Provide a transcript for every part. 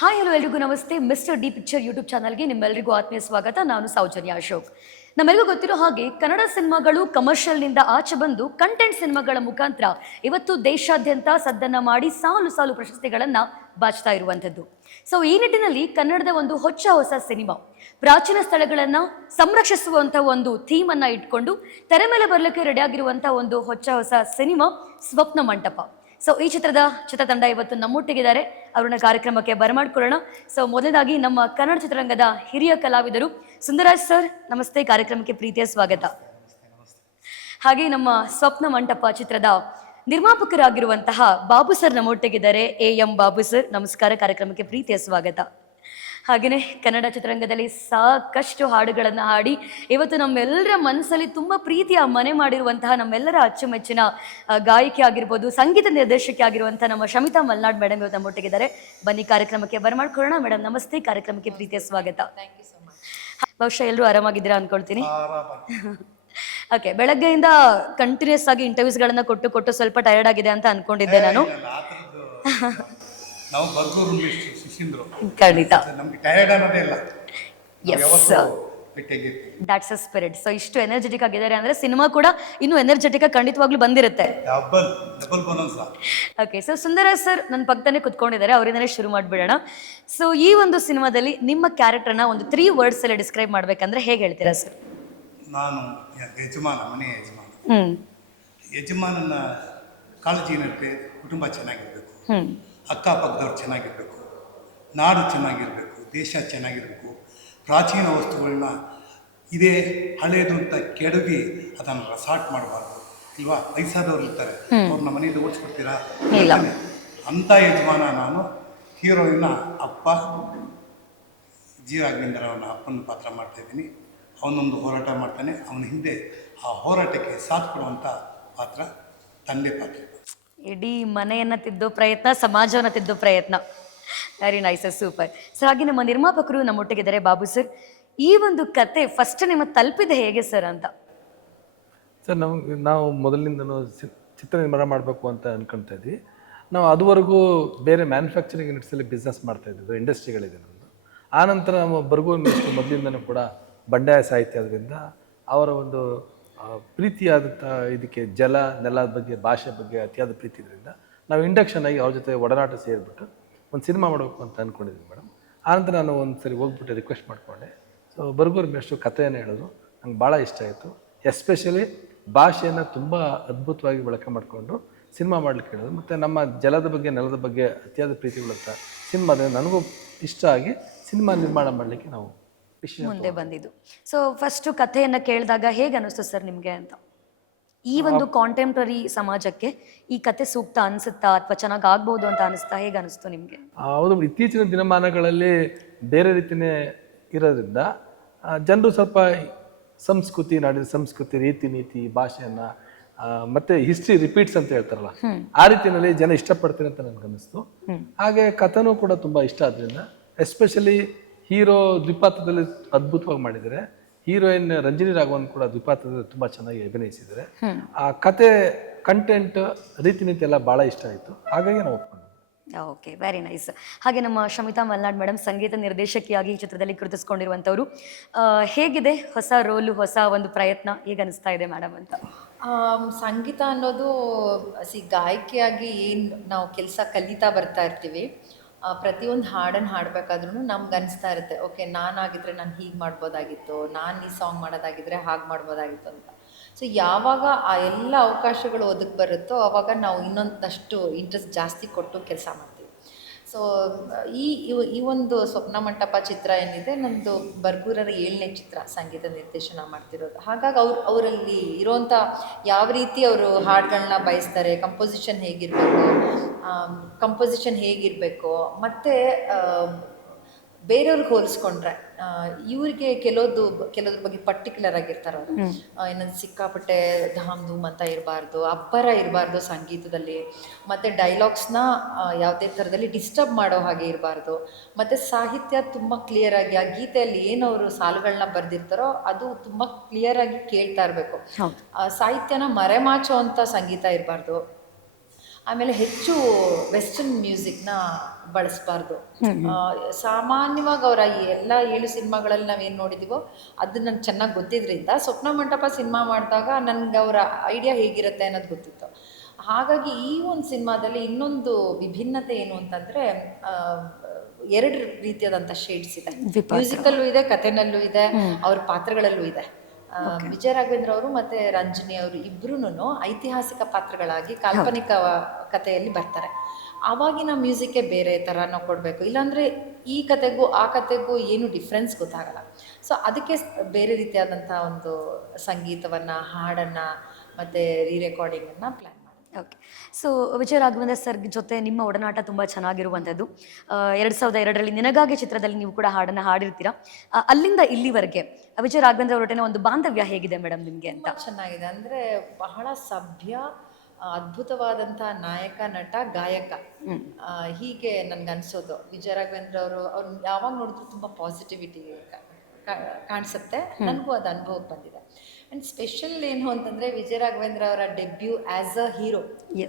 Hi hello ಎಲ್ರಿಗೂ ನಮಸ್ತೆ. Mister D picture YouTube ಚಾನಲ್ಗೆ ನಿಮ್ಮೆಲ್ಲರಿಗೂ ಆತ್ಮೀಯ ಸ್ವಾಗತ. ನಾನು ಸೌಜನ್ಯ ಅಶೋಕ್. ನಮ್ಮೆಲ್ಲರಿಗೂ ಗೊತ್ತಿರೋ ಹಾಗೆ ಕನ್ನಡ ಸಿನಿಮಾಗಳು ಕಮರ್ಷಿಯಲ್ನಿಂದ ಆಚೆ ಬಂದು ಕಂಟೆಂಟ್ ಸಿನಿಮಾಗಳ ಮುಖಾಂತರ ಇವತ್ತು ದೇಶಾದ್ಯಂತ ಸದ್ದನ್ನ ಮಾಡಿ ಸಾಲು ಸಾಲು ಪ್ರಶಸ್ತಿಗಳನ್ನು ಬಾಚ್ತಾ ಇರುವಂಥದ್ದು. ಸೊ ಈ ನಿಟ್ಟಿನಲ್ಲಿ ಕನ್ನಡದ ಒಂದು ಹೊಸ ಸಿನಿಮಾ ಪ್ರಾಚೀನ ಸ್ಥಳಗಳನ್ನು ಸಂರಕ್ಷಿಸುವಂಥ ಒಂದು ಥೀಮನ್ನು ಇಟ್ಕೊಂಡು ತೆರೆ ಮೇಲೆ ಬರಲಿಕ್ಕೆ ರೆಡಿಯಾಗಿರುವಂಥ ಒಂದು ಹೊಸ ಸಿನಿಮಾ ಸ್ವಪ್ನ ಮಂಟಪ. ಸೊ ಈ ಚಿತ್ರತಂಡ ಇವತ್ತು ನಮ್ಮೊಟ್ಟಿಗಿದ್ದಾರೆ. ಅವ್ರನ್ನ ಕಾರ್ಯಕ್ರಮಕ್ಕೆ ಬರಮಾಡ್ಕೊಳ್ಳೋಣ. ಸೊ ಮೊದಲನೇದಾಗಿ ನಮ್ಮ ಕನ್ನಡ ಚಿತ್ರರಂಗದ ಹಿರಿಯ ಕಲಾವಿದರು ಸುಂದರಾಜ್ ಸರ್, ನಮಸ್ತೆ, ಕಾರ್ಯಕ್ರಮಕ್ಕೆ ಪ್ರೀತಿಯ ಸ್ವಾಗತ. ಹಾಗೆ ನಮ್ಮ ಸ್ವಪ್ನ ಮಂಟಪ ಚಿತ್ರದ ನಿರ್ಮಾಪಕರಾಗಿರುವಂತಹ ಬಾಬು ಸರ್ ನಮ್ಮೊಟ್ಟಿಗಿದ್ದಾರೆ. AM ಬಾಬು ಸರ್, ನಮಸ್ಕಾರ, ಕಾರ್ಯಕ್ರಮಕ್ಕೆ ಪ್ರೀತಿಯ ಸ್ವಾಗತ. ಹಾಗೆಯೇ ಕನ್ನಡ ಚಿತ್ರರಂಗದಲ್ಲಿ ಸಾಕಷ್ಟು ಹಾಡುಗಳನ್ನು ಹಾಡಿ ಇವತ್ತು ನಮ್ಮೆಲ್ಲರ ಮನಸ್ಸಲ್ಲಿ ತುಂಬ ಪ್ರೀತಿಯ ಮನೆ ಮಾಡಿರುವಂತಹ ನಮ್ಮೆಲ್ಲರ ಅಚ್ಚುಮೆಚ್ಚಿನ ಗಾಯಕಿ ಆಗಿರ್ಬೋದು, ಸಂಗೀತ ನಿರ್ದೇಶಕಿ ಆಗಿರುವಂತಹ ನಮ್ಮ ಶಮಿತಾ ಮಲ್ನಾಡ್ ಮೇಡಮ್ ಇವತ್ತು ನಮ್ಮೊಟ್ಟಿಗಿದ್ದಾರೆ. ಬನ್ನಿ ಕಾರ್ಯಕ್ರಮಕ್ಕೆ ಬರಮಾಡ್ಕೊಳ್ಳೋಣ. ಮೇಡಮ್ ನಮಸ್ತೆ, ಕಾರ್ಯಕ್ರಮಕ್ಕೆ ಪ್ರೀತಿಯ ಸ್ವಾಗತ. ಬಹುಶಃ ಎಲ್ಲರೂ ಆರಾಮಾಗಿದ್ದೀರಾ ಅನ್ಕೊಳ್ತೀನಿ. ಓಕೆ, ಬೆಳಗ್ಗೆಯಿಂದ ಕಂಟಿನ್ಯೂಸ್ ಆಗಿ ಇಂಟರ್ವ್ಯೂಸ್ಗಳನ್ನು ಕೊಟ್ಟು ಸ್ವಲ್ಪ ಟಯರ್ಡ್ ಆಗಿದೆ ಅಂತ ಅನ್ಕೊಂಡಿದ್ದೆ ನಾನು. ನಾವು ಬರ್ಗೂರು ಶಿಷ್ಯಂದ್ರು ಖಂಡಿತ ನಮ್ಗೆ ಟಯರ್ಡ್ ಅನ್ನೋದೇ ಇಲ್ಲ. That's a spirit. ಸೊ ಇಷ್ಟು ಎನರ್ಜೆಟಿಕ್ ಆಗಿದ್ದಾರೆ ಅಂದ್ರೆ ಸಿನಿಮಾ ಕೂಡ ಇನ್ನೂ ಎನರ್ಜೆಟಿಕ್ ಆಗಿ ಖಂಡಿತವಾಗ್ಲೂ ಬಂದಿರುತ್ತೆ. ಓಕೆ, ಸೊ ಸುಂದರಾಜ್ ಸರ್ ನನ್ನ ಪಕ್ಕದಲ್ಲೇ ಕುತ್ಕೊಂಡಿದ್ದಾರೆ, ಅವರಿಂದನೇ ಶುರು ಮಾಡಿಬಿಡೋಣ. ಸೊ ಈ ಒಂದು ಸಿನಿಮಾದಲ್ಲಿ ನಿಮ್ಮ ಕ್ಯಾರೆಕ್ಟರ್ನ ಒಂದು 3 words ಅಲ್ಲಿ ಡಿಸ್ಕ್ರೈಬ್ ಮಾಡ್ಬೇಕಂದ್ರೆ ಹೇಗೆ ಹೇಳ್ತೀರಾ ಸರ್? ನಾನು ಮನೆ ಯಜಮಾನನ ಕಾಳಜಿ ಏನಿರುತ್ತೆ, ಕುಟುಂಬ ಚೆನ್ನಾಗಿರ್ಬೇಕು, ಅಕ್ಕಪಕ್ಕದವ್ರು ಚೆನ್ನಾಗಿರ್ಬೇಕು, ನಾಡು ಚೆನ್ನಾಗಿರಬೇಕು, ದೇಶ ಚೆನ್ನಾಗಿರಬೇಕು, ಪ್ರಾಚೀನ ವಸ್ತುಗಳನ್ನ ಇದೇ ಹಳೇದು ಅಂತ ಕೆಡವಿ ಅದನ್ನು ರಸಾಟ್ ಮಾಡಬಾರ್ದು ಇಲ್ವಾ. ವಯಸ್ಸಾದವ್ರು ಇರ್ತಾರೆ, ಅವ್ರನ್ನ ಮನೆಯಲ್ಲಿ ಓಡಿಸ್ಕೊಡ್ತೀರಾ ಅಂಥ ಯಜಮಾನ ನಾನು. ಹೀರೋಯಿನ ಅಪ್ಪ ಜಿ ರಾಘವೇಂದ್ರ ಅವನ ಅಪ್ಪನ ಪಾತ್ರ ಮಾಡ್ತಾಯಿದ್ದೀನಿ. ಅವನೊಂದು ಹೋರಾಟ ಮಾಡ್ತಾನೆ, ಅವನ ಹಿಂದೆ ಆ ಹೋರಾಟಕ್ಕೆ ಸಾಥ್ ಕೊಡುವಂಥ ಪಾತ್ರ ತಂದೆ ಪಾತ್ರ. ಇಡೀ ಮನೆಯನ್ನು ತಿದ್ದೋ ಪ್ರಯತ್ನ, ಸಮಾಜವನ್ನು ತಿದ್ದೋ ಪ್ರಯತ್ನ. Very nice, super sir. ಹಾಗೆ ನಮ್ಮ ನಿರ್ಮಾಪಕರು ನಮ್ಮೊಟ್ಟಿಗಿದ್ದಾರೆ. ಬಾಬು ಸರ್, ಈ ಒಂದು ಕತೆ ಫಸ್ಟ್ ನಿಮ್ಮ ತಲುಪಿದೆ ಹೇಗೆ ಸರ್ ಅಂತ? ಸರ್, ನಾವು ಮೊದಲಿನಿಂದನೂ ಚಿತ್ರ ನಿರ್ಮಾಣ ಮಾಡಬೇಕು ಅಂತ ಅನ್ಕೊಳ್ತಾ ಇದ್ವಿ. ನಾವು ಅದುವರೆಗೂ ಬೇರೆ ಮ್ಯಾನುಫ್ಯಾಕ್ಚರಿಂಗ್ ಯೂನಿಟ್ಸಲ್ಲಿ ಬಿಸ್ನೆಸ್ ಮಾಡ್ತಾಯಿದ್ದು, ಇಂಡಸ್ಟ್ರಿಗಳಿದೆ ನಮ್ಮದು. ಆನಂತರ ನಮ್ಮ ಬರ್ಗೂರು ಮೇಷ್ಟ್ರು ಮೊದಲಿಂದನೂ ಕೂಡ ಬಂಡಾಯ ಸಾಹಿತ್ಯ ಆದ್ದರಿಂದ ಅವರ ಒಂದು ಪ್ರೀತಿಯಾದಂಥ ಇದಕ್ಕೆ ಜಲ ನೆಲದ ಬಗ್ಗೆ, ಭಾಷೆ ಬಗ್ಗೆ ಅತಿಯಾದ ಪ್ರೀತಿ ಇದರಿಂದ ನಾವು ಇಂಡಕ್ಷನ್ ಆಗಿ ಅವ್ರ ಜೊತೆ ಒಡನಾಟ ಸೇರಿಬಿಟ್ಟು ಒಂದು ಸಿನಿಮಾ ಮಾಡಬೇಕು ಅಂತ ಅಂದ್ಕೊಂಡಿದ್ವಿ ಮೇಡಮ್. ಆನಂತರ ನಾನು ಒಂದು ಸರಿ ಹೋಗ್ಬಿಟ್ಟು ರಿಕ್ವೆಸ್ಟ್ ಮಾಡಿಕೊಂಡೆ. ಸೊ ಬರ್ಗೂರು ಮೇಷ್ಟ್ರು ಕಥೆಯನ್ನು ಹೇಳೋದು ನಂಗೆ ಭಾಳ ಇಷ್ಟ ಆಯಿತು. ಎಸ್ಪೆಷಲಿ ಭಾಷೆಯನ್ನು ತುಂಬ ಅದ್ಭುತವಾಗಿ ಬಳಕೆ ಮಾಡಿಕೊಂಡು ಸಿನಿಮಾ ಮಾಡಲಿಕ್ಕೆ ಹೇಳೋದು, ಮತ್ತು ನಮ್ಮ ಜಲದ ಬಗ್ಗೆ, ನೆಲದ ಬಗ್ಗೆ ಅತಿಯಾದ ಪ್ರೀತಿಗಳಂಥ ಸಿನಿಮಾದ ನನಗೂ ಇಷ್ಟ ಆಗಿ ಸಿನಿಮಾ ನಿರ್ಮಾಣ ಮಾಡಲಿಕ್ಕೆ ನಾವು ಮುಂದೆ ಬಂದಿದ್ದು. ಸೊ ಫಸ್ಟ್ ಕಥೆಯನ್ನ ಕೇಳಿದಾಗ ಹೇಗೆ ಅನಿಸ್ತು ಸರ್ ನಿಮ್ಗೆ ಅಂತ? ಈ ಒಂದು ಕಾಂಟೆಂಪ್ರರಿ ಸಮಾಜಕ್ಕೆ ಈ ಕತೆ ಸೂಕ್ತ ಅನಿಸುತ್ತಾ ಅಥವಾ ಚೆನ್ನಾಗಿ ಆಗ್ಬೋದು ಅಂತ ಅನಿಸ್ತಾ? ಹೇಗೆ ಅನಿಸ್ತು ನಿಮಗೆ? ಹೌದು, ಇತ್ತೀಚಿನ ದಿನಮಾನಗಳಲ್ಲಿ ಬೇರೆ ರೀತಿಯೇ ಇರೋದ್ರಿಂದ ಜನರು ಸ್ವಲ್ಪ ಸಂಸ್ಕೃತಿ, ನಾಡಿನ ಸಂಸ್ಕೃತಿ, ರೀತಿ ನೀತಿ, ಭಾಷೆಯನ್ನ ಮತ್ತೆ ಹಿಸ್ಟ್ರಿ ರಿಪೀಟ್ಸ್ ಅಂತ ಹೇಳ್ತಾರಲ್ಲ, ಆ ರೀತಿಯಲ್ಲಿ ಜನ ಇಷ್ಟಪಡ್ತಾರೆ ಅಂತ ನನ್ಗನ್ನಿಸ್ತು. ಹಾಗೆ ಕಥೆನೂ ಕೂಡ ತುಂಬಾ ಇಷ್ಟ ಆದ್ರಿಂದ, ಎಸ್ಪೆಷಲಿ ಹೀರೋ ದ್ವಿಪಾತ್ರದಲ್ಲಿ ಅದ್ಭುತವಾಗಿ ಮಾಡಿದರೆ, ಹೀರೋಯಿನ್ ರಂಜಿನಿ ರಾಘವನ್ ಕೂಡ ದ್ವಿಪಾತ್ರದಲ್ಲಿ ತುಂಬ ಚೆನ್ನಾಗಿ ಅಭಿನಯಿಸಿದ್ದಾರೆ. ಆ ಕತೆ, ಕಂಟೆಂಟ್, ರೀತಿ ನೀತಿ ಎಲ್ಲ ಭಾಳ ಇಷ್ಟ ಆಯಿತು. ಹಾಗಾಗಿ ನಾವು ಒಪ್ಕೊಂಡ್ವಿ. Okay, very nice. ಹಾಗೆ ನಮ್ಮ ಶಮಿತಾ ಮಲ್ನಾಡ್ ಮೇಡಮ್ ಸಂಗೀತ ನಿರ್ದೇಶಕಿಯಾಗಿ ಈ ಚಿತ್ರದಲ್ಲಿ ಗುರುತಿಸ್ಕೊಂಡಿರುವಂಥವ್ರು. ಹೇಗಿದೆ ಹೊಸ ರೋಲು, ಹೊಸ ಒಂದು ಪ್ರಯತ್ನ, ಹೇಗೆ ಅನಿಸ್ತಾ ಇದೆ ಮೇಡಮ್ ಅಂತ? ಸಂಗೀತ ಅನ್ನೋದು ಗಾಯಕಿಯಾಗಿ ಏನು ನಾವು ಕೆಲಸ ಕಲಿತಾ ಬರ್ತಾ ಇರ್ತೀವಿ. ಪ್ರತಿಯೊಂದು ಹಾಡನ್ನು ಹಾಡಬೇಕಾದ್ರೂ ನಮ್ಗೆ ಅನಿಸ್ತಾ ಇರುತ್ತೆ, ಓಕೆ ನಾನಾಗಿದ್ದರೆ ನಾನು ಹೀಗೆ ಮಾಡ್ಬೋದಾಗಿತ್ತು, ನಾನು ಈ ಸಾಂಗ್ ಮಾಡೋದಾಗಿದ್ದರೆ ಹಾಗೆ ಮಾಡ್ಬೋದಾಗಿತ್ತು ಅಂತ. ಸೊ ಯಾವಾಗ ಆ ಎಲ್ಲ ಅವಕಾಶಗಳು ಒದಗಿ ಬರುತ್ತೋ ಆವಾಗ ನಾವು ಇನ್ನೊಂದಷ್ಟು ಇಂಟ್ರೆಸ್ಟ್ ಜಾಸ್ತಿ ಕೊಟ್ಟು ಕೆಲಸ ಮಾಡ್ತೀವಿ. ಸೊ ಈ ಒಂದು ಸ್ವಪ್ನ ಮಂಟಪ ಚಿತ್ರ ಏನಿದೆ, ನಮ್ಮದು ಬರ್ಗೂರರ 7ನೇ ಚಿತ್ರ ಸಂಗೀತ ನಿರ್ದೇಶನ ಮಾಡ್ತಿರೋದು. ಹಾಗಾಗಿ ಅವರಲ್ಲಿ ಇರೋವಂಥ ಯಾವ ರೀತಿ ಅವರು ಹಾಡುಗಳನ್ನ ಬಯಸ್ತಾರೆ, ಕಂಪೋಸಿಷನ್ ಹೇಗಿರಬೇಕು ಮತ್ತು ಬೇರೆಯವ್ರಿಗೆ ಹೋಲಿಸ್ಕೊಂಡ್ರೆ ಇವ್ರಿಗೆ ಕೆಲವ್ರ ಬಗ್ಗೆ ಪರ್ಟಿಕ್ಯುಲರ್ ಆಗಿರ್ತಾರೆ ಅವರು. ಇನ್ನೊಂದು ಸಿಕ್ಕಾಪಟ್ಟೆ ಧಾಮ್ ಧೂಮ್ ಅಂತ ಇರಬಾರ್ದು, ಅಬ್ಬರ ಇರಬಾರ್ದು ಸಂಗೀತದಲ್ಲಿ, ಮತ್ತು ಡೈಲಾಗ್ಸ್ನ ಯಾವುದೇ ಥರದಲ್ಲಿ ಡಿಸ್ಟರ್ಬ್ ಮಾಡೋ ಹಾಗೆ ಇರಬಾರ್ದು, ಮತ್ತು ಸಾಹಿತ್ಯ ತುಂಬ ಕ್ಲಿಯರಾಗಿ ಆ ಗೀತೆಯಲ್ಲಿ ಏನು ಅವರು ಸಾಲುಗಳನ್ನ ಬರೆದಿರ್ತಾರೋ ಅದು ತುಂಬ ಕ್ಲಿಯರಾಗಿ ಕೇಳ್ತಾ ಇರಬೇಕು. ಸಾಹಿತ್ಯನ ಮರೆಮಾಚೋ ಅಂಥ ಸಂಗೀತ ಇರಬಾರ್ದು. ಆಮೇಲೆ ಹೆಚ್ಚು ವೆಸ್ಟರ್ನ್ ಮ್ಯೂಸಿಕ್ನ ಬಳಸಬಾರ್ದು. ಸಾಮಾನ್ಯವಾಗಿ ಅವರ ಎಲ್ಲ 7 ಸಿನಿಮಾಗಳಲ್ಲಿ ನಾವೇನು ನೋಡಿದ್ದೀವೋ ಅದು ನನಗೆ ಚೆನ್ನಾಗಿ ಗೊತ್ತಿದ್ದರಿಂದ ಸ್ವಪ್ನ ಮಂಟಪ ಸಿನಿಮಾ ಮಾಡಿದಾಗ ನನಗೆ ಅವರ ಐಡಿಯಾ ಹೇಗಿರುತ್ತೆ ಅನ್ನೋದು ಗೊತ್ತಿತ್ತು. ಹಾಗಾಗಿ ಈ ಒಂದು ಸಿನಿಮಾದಲ್ಲಿ ಇನ್ನೊಂದು ವಿಭಿನ್ನತೆ ಏನು ಅಂತಂದರೆ 2 ರೀತಿಯಾದಂಥ ಶೇಡ್ಸ್ ಇದೆ. ಮ್ಯೂಸಿಕಲ್ಲೂ ಇದೆ, ಕಥೆನಲ್ಲೂ ಇದೆ, ಅವ್ರ ಪಾತ್ರಗಳಲ್ಲೂ ಇದೆ. ವಿಜಯ ರಾಘವೇಂದ್ರ ಅವರು ಮತ್ತು ರಂಜನಿ ಅವರು ಇಬ್ಬರೂ ಐತಿಹಾಸಿಕ ಪಾತ್ರಗಳಾಗಿ ಕಾಲ್ಪನಿಕ ಕಥೆಯಲ್ಲಿ ಬರ್ತಾರೆ. ಆವಾಗಿನ ಮ್ಯೂಸಿಕ್ಕೇ ಬೇರೆ ಥರ ನಾವು ಕೊಡಬೇಕು, ಇಲ್ಲಾಂದರೆ ಈ ಕತೆಗೂ ಆ ಕತೆಗೂ ಏನು ಡಿಫ್ರೆನ್ಸ್ ಗೊತ್ತಾಗಲ್ಲ. ಸೊ ಅದಕ್ಕೆ ಬೇರೆ ರೀತಿಯಾದಂಥ ಒಂದು ಸಂಗೀತವನ್ನು, ಹಾಡನ್ನು ಮತ್ತು ರೀರೆಕಾರ್ಡಿಂಗನ್ನು ಪ್ಲ್ಯಾನ್ ಮಾಡಿ. ಓಕೆ. ಸೊ ವಿಜಯ ರಾಘವೇಂದ್ರ ಸರ್ ಜೊತೆ ನಿಮ್ಮ ಒಡನಾಟ ತುಂಬ ಚೆನ್ನಾಗಿರುವಂಥದ್ದು. 2002ರಲ್ಲಿ ನಿನಗಾಗಿ ಚಿತ್ರದಲ್ಲಿ ನೀವು ಕೂಡ ಹಾಡನ್ನು ಹಾಡಿರ್ತೀರಾ. ಅಲ್ಲಿಂದ ಇಲ್ಲಿವರೆಗೆ ವಿಜಯ ರಾಘವೇಂದ್ರ ಅವರೊಡನೆ ಒಂದು ಬಾಂಧವ್ಯ ಹೇಗಿದೆ ಮೇಡಮ್ ನಿಮಗೆ ಅಂತ? ಚೆನ್ನಾಗಿದೆ. ಅಂದರೆ ಬಹಳ ಸಭ್ಯ, ಅದ್ಭುತವಾದಂಥ ನಾಯಕ, ನಟ, ಗಾಯಕ, ಹೀಗೆ ನನಗನ್ಸೋದು. ವಿಜಯ ರಾಘವೇಂದ್ರ ಅವ್ರು ಯಾವಾಗ ನೋಡಿದ್ರು ತುಂಬ ಪಾಸಿಟಿವಿಟಿ ಕಾಣಿಸುತ್ತೆ. ನನಗೂ ಅದು ಅನುಭವಕ್ಕೆ ಬಂದಿದೆ. ಆ್ಯಂಡ್ ಸ್ಪೆಷಲ್ ಏನು ಅಂತಂದರೆ ವಿಜಯ ರಾಘವೇಂದ್ರ ಅವರ ಡೆಬ್ಯೂ ಆ್ಯಸ್ ಅ ಹೀರೋ,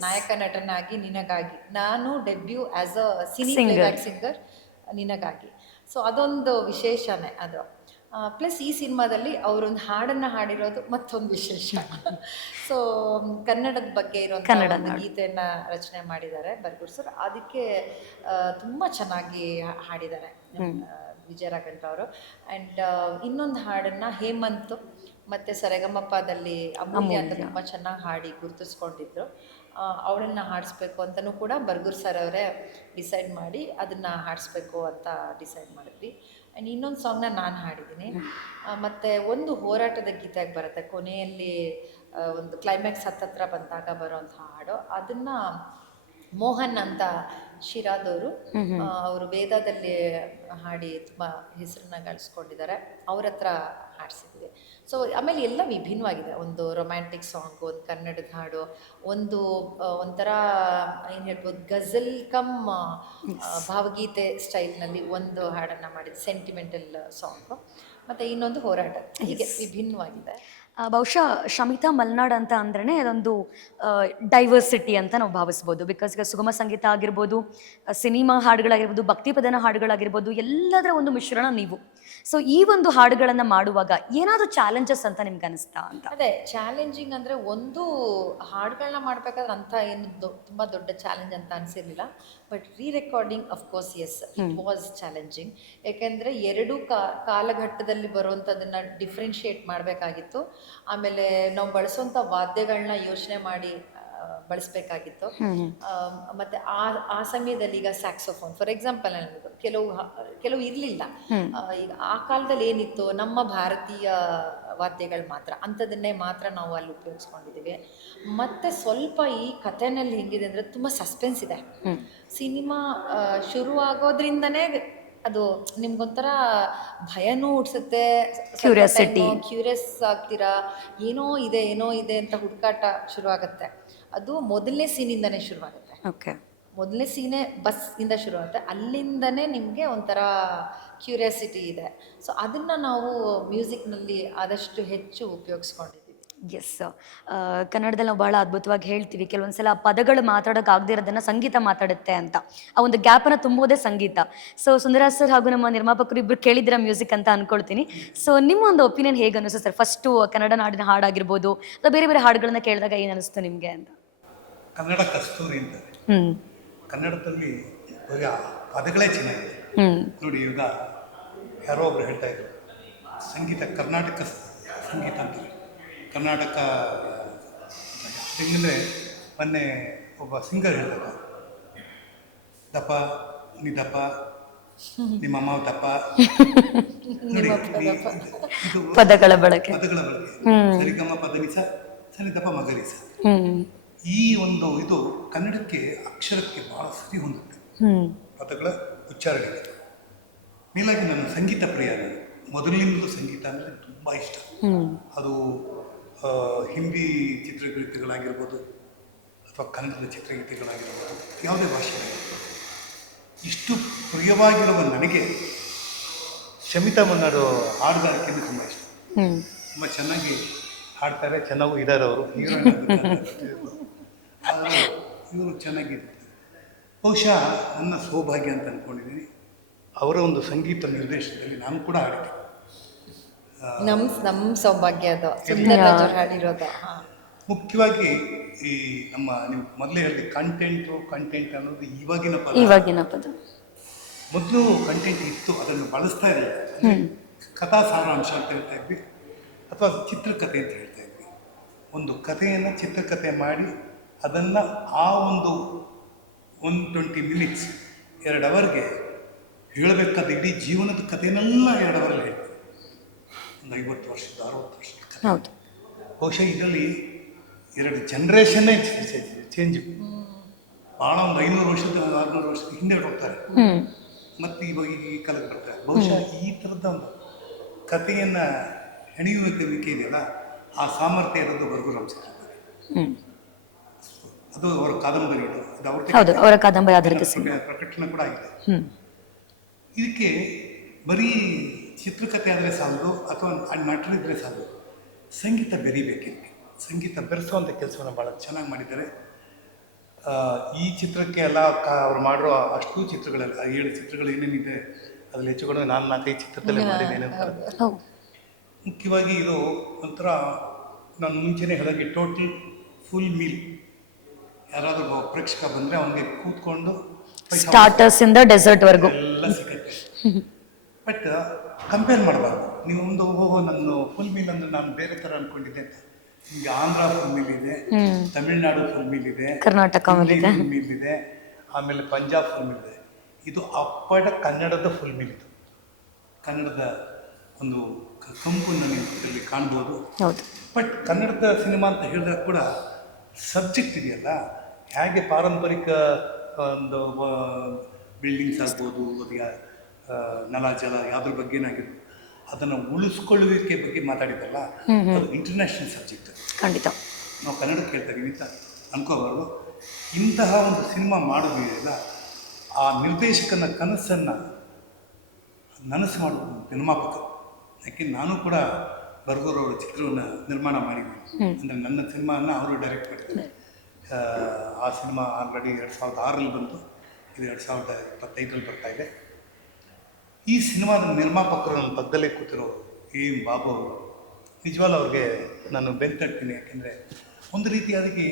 ನಾಯಕ ನಟನಾಗಿ ನಿನಗಾಗಿ, ನಾನು debut as a playback singer ನಿನಗಾಗಿ. ಸೊ ಅದೊಂದು ವಿಶೇಷನೇ ಅದು. ಪ್ಲಸ್ ಈ ಸಿನಿಮಾದಲ್ಲಿ ಅವರೊಂದು ಹಾಡನ್ನು ಹಾಡಿರೋದು ಮತ್ತೊಂದು ವಿಶೇಷ. ಸೊ ಕನ್ನಡದ ಬಗ್ಗೆ ಇರುವಂಥ ಒಂದು ಗೀತೆಯನ್ನು ರಚನೆ ಮಾಡಿದ್ದಾರೆ ಬರ್ಗೂರ್ ಸರ್. ಅದಕ್ಕೆ ತುಂಬ ಚೆನ್ನಾಗಿ ಹಾಡಿದ್ದಾರೆ ವಿಜಯ ರಾಘವೇಂದ್ರ ಅವರು. ಆ್ಯಂಡ್ ಇನ್ನೊಂದು ಹಾಡನ್ನು ಹೇಮಂತ್ ಮತ್ತು ಸರೆಗಮಪ್ಪದಲ್ಲಿ ಅಮೂಲ್ಯ ಅಂತ ತುಂಬ ಚೆನ್ನಾಗಿ ಹಾಡಿ ಗುರುತಿಸ್ಕೊಂಡಿದ್ರು. ಅವಳನ್ನು ಹಾಡಿಸ್ಬೇಕು ಅಂತಲೂ ಕೂಡ ಬರ್ಗೂರ್ ಸರ್ ಅವರೇ ಡಿಸೈಡ್ ಮಾಡಿ ಅದನ್ನು ಹಾಡಿಸ್ಬೇಕು ಅಂತ ಡಿಸೈಡ್ ಮಾಡಿದ್ವಿ. ಆ್ಯಂಡ್ ಇನ್ನೊಂದು ಸಾಂಗ್ನ ನಾನು ಹಾಡಿದ್ದೀನಿ. ಮತ್ತು ಒಂದು ಹೋರಾಟದ ಗೀತೆಯಾಗಿ ಬರುತ್ತೆ, ಕೊನೆಯಲ್ಲಿ ಒಂದು ಕ್ಲೈಮ್ಯಾಕ್ಸ್ ಹತ್ತತ್ರ ಬಂದಾಗ ಬರೋವಂಥ ಹಾಡು. ಅದನ್ನು ಮೋಹನ್ ಅಂತ ಶಿರಾದವರು, ಅವರು ವೇದದಲ್ಲಿ ಹಾಡಿ ತುಂಬ ಹೆಸರನ್ನ ಗಳಿಸ್ಕೊಂಡಿದ್ದಾರೆ, ಅವ್ರ ಹತ್ರ ಹಾಡಿಸಿದ್ವಿ. ಸೊ ಆಮೇಲೆ ಎಲ್ಲ ವಿಭಿನ್ನವಾಗಿದೆ. ಒಂದು ರೊಮ್ಯಾಂಟಿಕ್ ಸಾಂಗು, ಒಂದು ಕನ್ನಡದ ಹಾಡು, ಒಂದು ಒಂಥರ ಏನು ಹೇಳ್ಬೋದು ಗಜಲ್ ಕಮ್ ಭಾವಗೀತೆ ಸ್ಟೈಲ್ನಲ್ಲಿ ಒಂದು ಹಾಡನ್ನು ಮಾಡಿದ್ದು, ಸೆಂಟಿಮೆಂಟಲ್ ಸಾಂಗು, ಮತ್ತು ಇನ್ನೊಂದು ಹೋರಾಟ. ಹೀಗೆ ವಿಭಿನ್ನವಾಗಿದೆ. ಬಹುಶಃ ಶಮಿತಾ ಮಲ್ನಾಡ್ ಅಂತ ಅಂದ್ರೆ ಅದೊಂದು ಡೈವರ್ಸಿಟಿ ಅಂತ ನಾವು ಭಾವಿಸ್ಬೋದು. ಬಿಕಾಸ್ ಈಗ ಸುಗಮ ಸಂಗೀತ ಆಗಿರ್ಬೋದು, ಸಿನಿಮಾ ಹಾಡುಗಳಾಗಿರ್ಬೋದು, ಭಕ್ತಿಪದನ ಹಾಡುಗಳಾಗಿರ್ಬೋದು, ಎಲ್ಲದರ ಒಂದು ಮಿಶ್ರಣ ನೀವು. ಸೊ ಈ ಒಂದು ಹಾಡುಗಳನ್ನು ಮಾಡುವಾಗ ಏನಾದರೂ ಚಾಲೆಂಜಸ್ ಅಂತ ನಿಮ್ಗೆ ಅನಿಸ್ತಾ ಅಂತ? ಅದೇ ಚಾಲೆಂಜಿಂಗ್ ಅಂದರೆ ಒಂದು ಹಾಡುಗಳನ್ನ ಮಾಡಬೇಕಾದ್ರೆ ಅಂಥ ಏನು ತುಂಬ ದೊಡ್ಡ ಚಾಲೆಂಜ್ ಅಂತ ಅನಿಸಿರಲಿಲ್ಲ. But rerecording of course yes, it was challenging. ಯಾಕೆಂದರೆ 2 ಕಾಲಘಟ್ಟದಲ್ಲಿ ಬರುವಂಥದ್ದನ್ನು ಡಿಫ್ರೆನ್ಷಿಯೇಟ್ ಮಾಡಬೇಕಾಗಿತ್ತು. ಆಮೇಲೆ ನಾವು ಬಳಸೋಂಥ ವಾದ್ಯಗಳನ್ನ ಯೋಚನೆ ಮಾಡಿ ಬಳಸಬೇಕಾಗಿತ್ತು. ಮತ್ತು ಆ ಸಮಯದಲ್ಲಿ ಈಗ ಸ್ಯಾಕ್ಸೋಫೋನ್ ಫಾರ್ ಎಕ್ಸಾಂಪಲ್ ಅನ್ನೋದು ಕೆಲವು ಇರಲಿಲ್ಲ. ಈಗ ಆ ಕಾಲದಲ್ಲಿ ಏನಿತ್ತು, ನಮ್ಮ ಭಾರತೀಯ ವಾದ್ಯಗಳು ಮಾತ್ರ, ಅಂಥದನ್ನೇ ಮಾತ್ರ ನಾವು ಅಲ್ಲಿ ಉಪಯೋಗಿಸ್ಕೊಂಡಿದ್ದೀವಿ. ಮತ್ತು ಸ್ವಲ್ಪ ಈ ಕಥೆನಲ್ಲಿ ಹೆಂಗಿದೆ ಅಂದರೆ ತುಂಬ ಸಸ್ಪೆನ್ಸ್ ಇದೆ. ಸಿನಿಮಾ ಶುರುವಾಗೋದ್ರಿಂದನೇ ಅದು ನಿಮ್ಗೊಂಥರ ಭಯನೂ ಹುಟ್ಟಿಸುತ್ತೆ, ಕ್ಯೂರಿಯಸ್ ಆಗ್ತೀರಾ, ಏನೋ ಇದೆ ಅಂತ ಹುಡುಕಾಟ ಶುರುವಾಗುತ್ತೆ. ಅದು ಮೊದಲನೇ ಸೀನಿಂದನೇ ಶುರುವಾಗುತ್ತೆ. ಓಕೆ, ಮೊದಲನೇ ಸೀನೇ ಬಸ್ಸಿಂದ ಶುರುವಾಗುತ್ತೆ, ಅಲ್ಲಿಂದನೇ ನಿಮಗೆ ಒಂಥರ ಕ್ಯೂರಿಯಾಸಿಟಿ ಇದೆ. ಸೊ ಅದನ್ನು ನಾವು ಮ್ಯೂಸಿಕ್ನಲ್ಲಿ ಆದಷ್ಟು ಹೆಚ್ಚು ಉಪಯೋಗಿಸ್ಕೊಂಡಿದ್ದೀವಿ. ಎಸ್, ಕನ್ನಡದಲ್ಲಿ ನಾವು ಬಹಳ ಅದ್ಭುತವಾಗಿ ಹೇಳ್ತೀವಿ, ಕೆಲವೊಂದ್ಸಲ ಪದಗಳು ಮಾತಾಡೋಕ್ಕಾಗದೇ ಇರೋದನ್ನು ಸಂಗೀತ ಮಾತಾಡುತ್ತೆ ಅಂತ. ಆ ಒಂದು ಗ್ಯಾಪನ್ನು ತುಂಬೋದೇ ಸಂಗೀತ. ಸೊ ಸುಂದರಾಜ್ ಸರ್ ಹಾಗೂ ನಮ್ಮ ನಿರ್ಮಾಪಕರು ಇಬ್ಬರು ಕೇಳಿದಿರ ಮ್ಯೂಸಿಕ್ ಅಂತ ಅನ್ಕೊಳ್ತೀನಿ. ಸೊ ನಿಮ್ಮ ಒಂದು ಒಪಿನಿಯನ್ ಹೇಗೆ ಅನಿಸ್ತು ಸರ್? ಫಸ್ಟು ಕನ್ನಡ ನಾಡಿನ ಹಾಡಾಗಿರ್ಬೋದು ಅಥವಾ ಬೇರೆ ಬೇರೆ ಹಾಡುಗಳನ್ನ ಕೇಳಿದಾಗ ಏನು ಅನಿಸ್ತು ನಿಮಗೆ ಅಂತ? ಕನ್ನಡ ಕಸ್ತೂರಿ ಅಂತಾರೆ. ಕನ್ನಡದಲ್ಲಿ ಬರೀ ಪದಗಳೇ ಚೆನ್ನಾಗಿದೆ ನೋಡಿ. ಈಗ ಯಾರೋ ಒಬ್ರು ಹೇಳ್ತಾ ಇದ್ರು, ಸಂಗೀತ ಕರ್ನಾಟಕ ಸಂಗೀತ ಅಂತಾರೆ. ಕರ್ನಾಟಕ ಹೆಂಗಂದರೆ ಮೊನ್ನೆ ಒಬ್ಬ ಸಿಂಗರ್ ಹೇಳಿದಾಗ, ದಪ್ಪ ನೀ ದಪ್ಪ, ನಿಮ್ಮ ಅಮ್ಮ ದಪ್ಪ ನೋಡಿ, ಇದು ಪದಗಳ ಬಳಕೆ. ಸರಿಗಮ ಪದನಿಸ ಸರಿದಪ್ಪ ಮಗರಿಸ. ಈ ಒಂದು ಇದು ಕನ್ನಡಕ್ಕೆ ಅಕ್ಷರಕ್ಕೆ ಬಹಳ ಸರಿ ಹೊಂದುತ್ತೆ, ಪದಗಳ ಉಚ್ಚಾರಣೆಗೆ. ಮೇಲಾಗಿ ನಾನು ಸಂಗೀತ ಪ್ರಿಯ. ಮೊದಲಿನಿಂದಲೂ ಸಂಗೀತ ಅಂದರೆ ತುಂಬ ಇಷ್ಟ. ಅದು ಹಿಂದಿ ಚಿತ್ರಗೀತೆಗಳಾಗಿರ್ಬೋದು ಅಥವಾ ಕನ್ನಡದ ಚಿತ್ರಗೀತೆಗಳಾಗಿರ್ಬೋದು, ಯಾವುದೇ ಭಾಷೆಯಾಗಿರ್ಬೋದು, ಇಷ್ಟು ಪ್ರಿಯವಾಗಿರುವ ನನಗೆ ಶಮಿತಾ ಮಲ್ನಾಡು ಹಾಡುಗಾರಿಕೆಯೂ ತುಂಬ ಇಷ್ಟ. ತುಂಬ ಚೆನ್ನಾಗಿ ಹಾಡ್ತಾರೆ, ಚೆನ್ನಾಗೂ ಇದ್ದಾರೆ ಅವರು. ಇವರು ಚೆನ್ನಾಗಿರ್ತಾರೆ. ಬಹುಶಃ ನನ್ನ ಸೌಭಾಗ್ಯ ಅಂತ ಅಂದ್ಕೊಂಡಿದ್ದೀನಿ. ಅವರ ಒಂದು ಸಂಗೀತ ನಿರ್ದೇಶನದಲ್ಲಿ ನಾನು ಕೂಡ ಹಾಡಿದ್ದೆ. ನಮ್ಮ ಸೌಭಾಗ್ಯ ಅದು ಸುಂದರ್ ರಾಜ್ ಅವ್ರು ಹಾಡಿರೋದು. ಮುಖ್ಯವಾಗಿ ಈ ನೀವು ಮೊದಲೇ ಹೇಳಿದೆ ಕಂಟೆಂಟ್ ಅನ್ನೋದು ಇವಾಗಿನ ಪದ. ಮೊದಲು ಕಂಟೆಂಟ್ ಇತ್ತು, ಅದನ್ನು ಬಳಸ್ತಾ ಇರಲಿಲ್ಲ. ಕಥಾ ಸಾರಾಂಶ ಅಂತ ಹೇಳ್ತಾ ಇದ್ವಿ, ಅಥವಾ ಚಿತ್ರಕಥೆ ಅಂತ ಹೇಳ್ತಾ ಇದ್ವಿ. ಒಂದು ಕಥೆಯನ್ನು ಚಿತ್ರಕಥೆ ಮಾಡಿ ಅದನ್ನು ಆ ಒಂದು 120 ಮಿನಿಟ್ಸ್ 2 ಅವರ್ಗೆ ಹೇಳಬೇಕಾದ ಇಡೀ ಜೀವನದ ಕಥೆಯನ್ನೆಲ್ಲ 2 ಅವರಲ್ಲಿ ಹೇಳ್ತೀವಿ. ಒಂದು 50 ವರ್ಷದ 60 ವರ್ಷದ ಕಥೆ. ಹೌದು. ಬಹುಶಃ ಇದರಲ್ಲಿ 2 ಜನರೇಷನ್ನೇ ಚೇಂಜ್. ಭಾಳ ಒಂದು 500 ವರ್ಷದ 600 ವರ್ಷದ ಹಿಂದೆ ಹೋಗ್ತಾರೆ, ಮತ್ತು ಇವಾಗ ಈ ಕಾಲಕ್ಕೆ ಬರ್ತಾರೆ. ಬಹುಶಃ ಈ ಥರದ ಒಂದು ಕಥೆಯನ್ನು ಹೆಣೆಯುವಿಕೆ ಇದೆಯಲ್ಲ, ಆ ಸಾಮರ್ಥ್ಯ ಇರೋದು ಬರ್ಗುರಾಮ್ ಸಿಕ್ಕಿದ್ದಾರೆ. ಅದು ಅವರ ಕಾದಂಬರಿ, ಹೌದು, ಅವರ ಕಾದಂಬರಿ ಆಧಾರಿತ ಪ್ರಕಟಣೆ ಕೂಡ ಆಗಿದೆ. ಇದಕ್ಕೆ ಬರೀ ಚಿತ್ರಕಥೆ ಆದರೆ ಸಾಲದು, ಅಥವಾ ನಟರಿದ್ರೆ ಸಾಲದು, ಸಂಗೀತ ಬೆರಿಬೇಕಿದೆ. ಸಂಗೀತ ಬೆರೆಸುವಂಥ ಕೆಲಸವನ್ನು ಭಾಳ ಚೆನ್ನಾಗಿ ಮಾಡಿದ್ದಾರೆ. ಈ ಚಿತ್ರಕ್ಕೆ ಎಲ್ಲ ಅವ್ರು ಮಾಡಿರೋ ಅಷ್ಟು ಚಿತ್ರಗಳೆಲ್ಲ 7 ಚಿತ್ರಗಳು ಏನೇನಿದೆ ಅದ್ರಲ್ಲಿ ಹೆಚ್ಚು ಕಡಿಮೆ 4-5 ಚಿತ್ರದಲ್ಲೇ ಮಾಡಿದ್ದೇನೆ ಅಂತ. ಮುಖ್ಯವಾಗಿ ಇದು ಒಂಥರ ನಾನು ಮುಂಚೆನೇ ಹೇಳಿದಾಗೆ ಟೋಟಲ್ ಫುಲ್ ಮೀಲ್. ಯಾರಾದರೂ ಪ್ರೇಕ್ಷಕ ಬಂದರೆ ಅವನಿಗೆ ಕೂತ್ಕೊಂಡು ಸ್ಟಾರ್ಟರ್ಸ್ ಇಂದ ಡೆಸರ್ಟ್ ವರೆಗೂ ಎಲ್ಲ ಸಿಗುತ್ತೆ. ಬಟ್ ಕಂಪೇರ್ ಮಾಡಬಾರ್ದು. ನೀವು ನನ್ನ ಫುಲ್ ಮೀಲ್ ಅಂದರೆ ನಾನು ಬೇರೆ ಥರ ಅಂದ್ಕೊಂಡಿದ್ದೆ ಅಂತ. ನಿಮಗೆ ಆಂಧ್ರ ಫುಲ್ ಮೀಲ್ ಇದೆ, ತಮಿಳ್ನಾಡು ಫುಲ್ ಮೀಲ್ ಇದೆ, ಕರ್ನಾಟಕ ಫುಲ್ ಮೀಲ್ ಇದೆ, ಆಮೇಲೆ ಪಂಜಾಬ್ ಫುಲ್ ಮೀಲ್ ಇದೆ. ಇದು ಅಪ್ಪಟ ಕನ್ನಡದ ಫುಲ್ ಮೀಲ್. ಇದು ಕನ್ನಡದ ಒಂದು ಕಂಪನ್ನು ನೀವು ಇದರಲ್ಲಿ ಕಾಣ್ಬೋದು. ಬಟ್ ಕನ್ನಡದ ಸಿನಿಮಾ ಅಂತ ಹೇಳಿದಾಗ ಕೂಡ ಸಬ್ಜೆಕ್ಟ್ ಇದೆಯಲ್ಲ, ಹೇಗೆ ಪಾರಂಪರಿಕ ಒಂದು ಬಿಲ್ಡಿಂಗ್ಸ್ ಆಗ್ಬೋದು, ಅದಕ್ಕೆ ನೆಲ ಜಲ ಯಾವುದ್ರ ಬಗ್ಗೆನಾಗಿರ್ಬೋದು, ಅದನ್ನು ಉಳಿಸ್ಕೊಳ್ಳುವಿಕೆ ಬಗ್ಗೆ ಮಾತಾಡಿದಲ್ಲ, ಅದು ಇಂಟರ್ನ್ಯಾಷನಲ್ ಸಬ್ಜೆಕ್ಟ್. ಖಂಡಿತ ನಾವು ಕನ್ನಡಕ್ಕೆ ಹೇಳ್ತಾ ಇದೀವಿ ಅಂತ ಅನ್ಕೋಬಾರ್ದು. ಇಂತಹ ಒಂದು ಸಿನಿಮಾ ಮಾಡೋದಿಲ್ಲ, ಆ ನಿರ್ದೇಶಕನ ಕನಸನ್ನು ನನಸು ಮಾಡುವುದು ನಿರ್ಮಾಪಕ. ಯಾಕೆ ನಾನು ಕೂಡ ಬರ್ಗೂರವರ ಚಿತ್ರವನ್ನು ನಿರ್ಮಾಣ ಮಾಡಿದ್ದೀನಿ. ಅಂದರೆ ನನ್ನ ಸಿನಿಮಾನ ಅವರು ಡೈರೆಕ್ಟ್ ಮಾಡಿದ್ದಾರೆ. ಆ ಸಿನಿಮಾ ಆಲ್ರೆಡಿ 2006ರಲ್ಲಿ ಬಂತು, ಇದು 2025ರಲ್ಲಿ ಬರ್ತಾಯಿದೆ. ಈ ಸಿನಿಮಾದ ನಿರ್ಮಾಪಕರು ನನ್ನ ಪಕ್ಕದಲ್ಲೇ ಕೂತಿರೋ ಬಾಬು ಅವರು, ನಿಜವಾಗ್ಲೂ ಅವ್ರಿಗೆ ನಾನು ಬೆಂತಟ್ತೀನಿ. ಯಾಕೆಂದರೆ ಒಂದು ರೀತಿಯಾಗಿ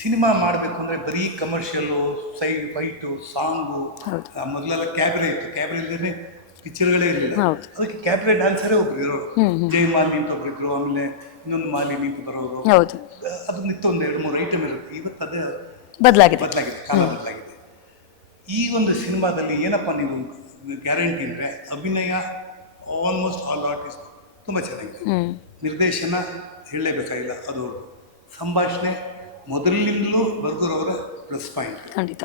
ಸಿನಿಮಾ ಮಾಡಬೇಕು ಅಂದರೆ ಬರೀ ಕಮರ್ಷಿಯಲ್ಲು, ಫೈಟು, ಸಾಂಗು. ಮೊದಲೆಲ್ಲ ಕ್ಯಾಬ್ರೆ ಇತ್ತು, ಕ್ಯಾಬ್ರೆ ಇಲ್ಲದೇ ಪಿಕ್ಚರ್ಗಳೇ ಇರಲಿಲ್ಲ. ಅದಕ್ಕೆ ಕ್ಯಾಬ್ರೆ ಡ್ಯಾನ್ಸರೇ ಒಬ್ರು ಇರೋರು, ಜಯಮಾಲಿನಿ ಅಂತ ಒಬ್ರಿದ್ರು, ಆಮೇಲೆ ಇನ್ನೊಂದು ಮಾಲಿನಿ ಅಂತ ಬರೋರು. ಅದನ್ನಿತ್ತು ಒಂದು 2-3 ಐಟಮ್ ಇರುತ್ತೆ. ಇವತ್ತು ಅದೇ ಬದಲಾಗಿದೆ, ಕಾಲ ಬದಲಾಗಿದೆ. ಈ ಒಂದು ಸಿನಿಮಾದಲ್ಲಿ ಏನಪ್ಪ ನೀವು ಗ್ಯಾರಂಟಿ ಅಂದರೆ ಅಭಿನಯ ಆಲ್ಮೋಸ್ಟ್ ಆಲ್ ಆರ್ಟಿಸ್ಟ್ ತುಂಬ ಚೆನ್ನಾಗಿದೆ. ನಿರ್ದೇಶನ ಹೇಳಲೇಬೇಕಾಗಿಲ್ಲ, ಅದು ಸಂಭಾಷಣೆ ಮೊದಲಿನಿಂದಲೂ ಬರ್ಗೂರವರ ಪ್ಲಸ್ ಪಾಯಿಂಟ್. ಖಂಡಿತ.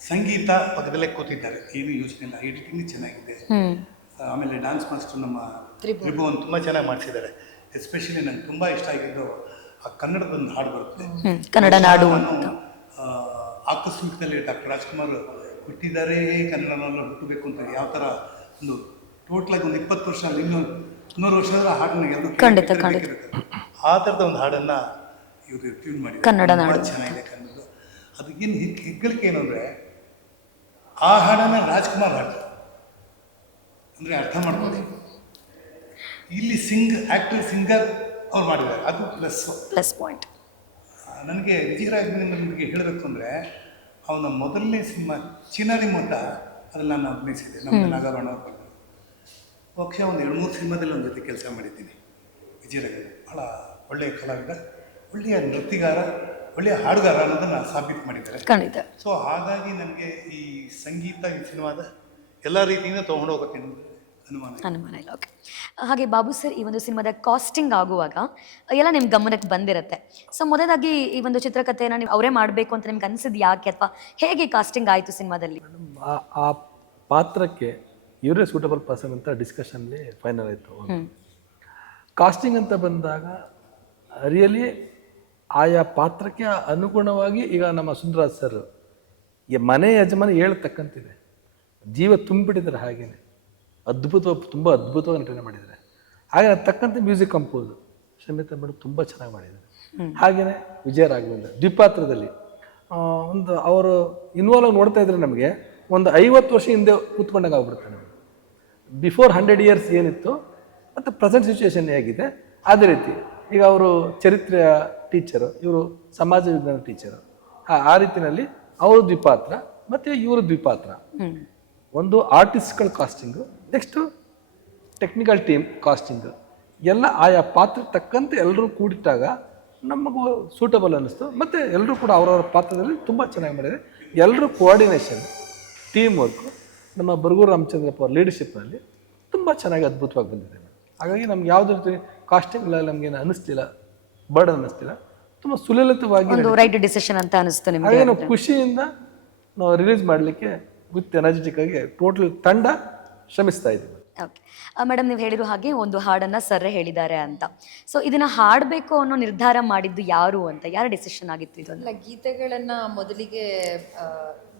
ಸಂಗೀತ ಪಕ್ಕದಲ್ಲೇ ಕೂತಿದ್ದಾರೆ, ಏನು ಯೋಚನೆ ಇಲ್ಲ. ಎಡಿಟಿಂಗ್ ಚೆನ್ನಾಗಿದೆ. ಆಮೇಲೆ ಡ್ಯಾನ್ಸ್ ಮಾಸ್ಟರ್ ನಮ್ಮ ತ್ರಿಭುವನ್ ತುಂಬ ಚೆನ್ನಾಗಿ ಮಾಡಿಸಿದ್ದಾರೆ. ಎಸ್ಪೆಷಲಿ ನಂಗೆ ತುಂಬ ಇಷ್ಟ ಆಗಿದ್ದು ಆ ಕನ್ನಡದೊಂದು ಹಾಡು ಬರುತ್ತೆ, ಕನ್ನಡ ನಾಡು. ಆಕಸ್ಮಿಕದಲ್ಲಿ ಡಾಕ್ಟರ್ ರಾಜ್ಕುಮಾರ್ ಹುಟ್ಟಿದ್ದಾರೆ ಕನ್ನಡನೆಲ್ಲ ಹುಟ್ಟಬೇಕು ಅಂತ ಯಾವ ಥರ ಒಂದು ಟೋಟಲಾಗಿ ಒಂದು 20 ವರ್ಷ 100 ವರ್ಷದ ಹಾಡನ್ನ ಎಲ್ಲರೂ ಆ ಥರದ ಒಂದು ಹಾಡನ್ನು ಇವರು ಟ್ಯೂನ್ ಮಾಡಿದ್ದಾರೆ. ಕನ್ನಡ ನಾಡು ಚೆನ್ನಾಗಿದೆ ಕನ್ನಡ. ಅದು ಏನು ಹೆಗ್ಗಳಿಕೆ ಏನು ಅಂದರೆ, ಆ ಹಾಡನ್ನು ರಾಜ್ಕುಮಾರ್ ಹಾಡ್ತಾರೆ ಅಂದರೆ ಅರ್ಥ ಮಾಡ್ಕೊಳ್ಳಿ. ಇಲ್ಲಿ ಸಿಂಗರ್ ಅವ್ರು ಮಾಡಿದ್ದಾರೆ, ಅದು ಪ್ಲಸ್ ಪಾಯಿಂಟ್. ನನಗೆ ವಿಜಯರಾಘವೇಂದ್ರನಿಗೆ ಹೇಳಬೇಕು ಅಂದರೆ, ಅವನ ಮೊದಲನೇ ಸಿನಿಮಾ ಚಿನಾರಿ ಮೊತ್ತ ಅದ್ರಲ್ಲಿ ನಾನು ಅಭಿನಯಿಸಿದೆ. ನಮ್ಮ ನಾಗಭರಣ ಅವ್ರು ಬಂದರು. ಬಹುಶಃ ಒಂದು 2-3 ಸಿನಿಮಾದಲ್ಲಿ ಒಂದು ಜೊತೆ ಕೆಲಸ ಮಾಡಿದ್ದೀನಿ. ವಿಜಯರಾಘವೇಂದ್ರ ಭಾಳ ಒಳ್ಳೆಯ ಕಲಾವಿದ, ಒಳ್ಳೆಯ ನೃತ್ಯಗಾರ, ಒಳ್ಳೆಯ ಹಾಡುಗಾರ ಅನ್ನೋದನ್ನು ಸಾಬೀತು ಮಾಡಿದ್ದಾರೆ. ಖಂಡಿತ. ಸೊ ಹಾಗಾಗಿ ನನಗೆ ಈ ಸಂಗೀತ ಈ ಸಿನಿಮಾದ ಎಲ್ಲ ರೀತಿಯಿಂದ ತೊಗೊಂಡು ಹೋಗುತ್ತೆ ಅನುಮಾನ ಇಲ್ಲ. ಓಕೆ. ಹಾಗೆ ಬಾಬು ಸರ್, ಈ ಒಂದು ಸಿನಿಮಾದ ಕಾಸ್ಟಿಂಗ್ ಆಗುವಾಗ ಎಲ್ಲ ನಿಮ್ಮ ಗಮನಕ್ಕೆ ಬಂದಿರುತ್ತೆ. ಸೊ ಮೊದಲಾಗಿ ಈ ಒಂದು ಚಿತ್ರಕಥೆಯನ್ನು ನೀವು ಅವರೇ ಮಾಡಬೇಕು ಅಂತ ನಿಮ್ಗೆ ಅನಿಸಿದ್ದು ಯಾಕೆ, ಅಥವಾ ಹೇಗೆ ಕಾಸ್ಟಿಂಗ್ ಆಯಿತು ಸಿನಿಮಾದಲ್ಲಿ? ಆ ಪಾತ್ರಕ್ಕೆ ಇವರೇ ಸೂಟಬಲ್ ಪರ್ಸನ್ ಅಂತ ಡಿಸ್ಕಷನ್ಲಿ ಫೈನಲ್ ಆಯಿತು. ಕಾಸ್ಟಿಂಗ್ ಅಂತ ಬಂದಾಗ ರಿಯಲಿ ಆಯಾ ಪಾತ್ರಕ್ಕೆ ಅನುಗುಣವಾಗಿ ಈಗ ನಮ್ಮ ಸುಂದರಾಜ್ ಸರ್ ಮನೆ ಯಜಮಾನ ಹೇಳ್ತಕ್ಕಂತಿದೆ, ಜೀವ ತುಂಬಿಟ್ಟಿದ್ದಾರೆ. ಹಾಗೇನೆ ತುಂಬ ಅದ್ಭುತವಾಗಿ ನಟನೆ ಮಾಡಿದ್ದಾರೆ. ಹಾಗೆ ತಕ್ಕಂತೆ ಮ್ಯೂಸಿಕ್ ಕಂಪೋಸ್ ಶಮಿತಾ ಮೇಡಮ್ ತುಂಬ ಚೆನ್ನಾಗಿ ಮಾಡಿದ್ದಾರೆ. ಹಾಗೆಯೇ ವಿಜಯ ರಾಘವೇಂದ್ರ ದ್ವಿಪಾತ್ರದಲ್ಲಿ ಒಂದು ಅವರು ಇನ್ವಾಲ್ವ್ ನೋಡ್ತಾ ಇದ್ರೆ ನಮಗೆ ಒಂದು 50 ವರ್ಷ ಹಿಂದೆ ಕೂತ್ಕೊಂಡಾಗ ಆಗ್ಬಿಡುತ್ತೆ ನಮಗೆ. ಬಿಫೋರ್ 100 ಇಯರ್ಸ್ ಏನಿತ್ತು ಮತ್ತು ಪ್ರೆಸೆಂಟ್ ಸಿಚುವೇಶನ್ ಹೇಗಿದೆ ಅದೇ ರೀತಿ. ಈಗ ಅವರು ಚರಿತ್ರೆಯ ಟೀಚರು, ಇವರು ಸಮಾಜ ವಿಜ್ಞಾನ ಟೀಚರು, ಆ ರೀತಿಯಲ್ಲಿ ಅವರು ದ್ವಿಪಾತ್ರ ಮತ್ತು ಇವರು ದ್ವಿಪಾತ್ರ. ಒಂದು ಆರ್ಟಿಸ್ಟ್ಗಳ casting, next technical team casting, ಎಲ್ಲ ಆಯಾ ಪಾತ್ರ ತಕ್ಕಂತೆ ಎಲ್ಲರೂ ಕೂಡಿಟ್ಟಾಗ ನಮಗೂ ಸೂಟಬಲ್ ಅನ್ನಿಸ್ತು. ಮತ್ತು ಎಲ್ಲರೂ ಕೂಡ ಅವರವರ ಪಾತ್ರದಲ್ಲಿ ತುಂಬ ಚೆನ್ನಾಗಿ ಮಾಡಿದ್ದಾರೆ. ಎಲ್ಲರೂ ಕೋಆರ್ಡಿನೇಷನ್, ಟೀಮ್ ವರ್ಕು ನಮ್ಮ ಬರಗೂರು ರಾಮಚಂದ್ರಪ್ಪ ಅವ್ರ ಲೀಡರ್ಶಿಪ್ನಲ್ಲಿ ತುಂಬ ಚೆನ್ನಾಗಿ ಅದ್ಭುತವಾಗಿ ಬಂದಿದೆ. ಹಾಗಾಗಿ ನಮ್ಗೆ ಯಾವುದೇ ರೀತಿ ಕಾಸ್ಟಿಂಗ್ ನಮಗೇನು ಅನ್ನಿಸ್ತಿಲ್ಲ, ಬರ್ಡನ್ ಅನ್ನಿಸ್ತಿಲ್ಲ, ತುಂಬ ಸುಲಲಿತವಾಗಿ ಒಂದು ರೈಟ್ ಡಿಸಿಷನ್ ಅಂತ ಅನಿಸ್ತು ನಿಮಗೆ. ಹಾಗೆ ನಾವು ಖುಷಿಯಿಂದ ನಾವು ರಿಲೀಸ್ ಮಾಡಲಿಕ್ಕೆ ವಿತ್ ಎನರ್ಜೆಟಿಕ್ ಆಗಿ ಟೋಟಲ್ ತಂಡ ಶ್ರಮಿಸ್ತಾ ಇದ್ದೀವಿ. ಓಕೆ ಮೇಡಮ್, ನೀವು ಹೇಳಿರೋ ಹಾಗೆ ಒಂದು ಹಾಡನ್ನು ಸರ್ರೆ ಹೇಳಿದ್ದಾರೆ ಅಂತ. ಸೊ ಇದನ್ನು ಹಾಡಬೇಕು ಅನ್ನೋ ನಿರ್ಧಾರ ಮಾಡಿದ್ದು ಯಾರು ಅಂತ, ಯಾರ ಡಿಸಿಷನ್ ಆಗಿತ್ತು ಇದು? ಅಲ್ಲ, ಗೀತೆಗಳನ್ನು ಮೊದಲಿಗೆ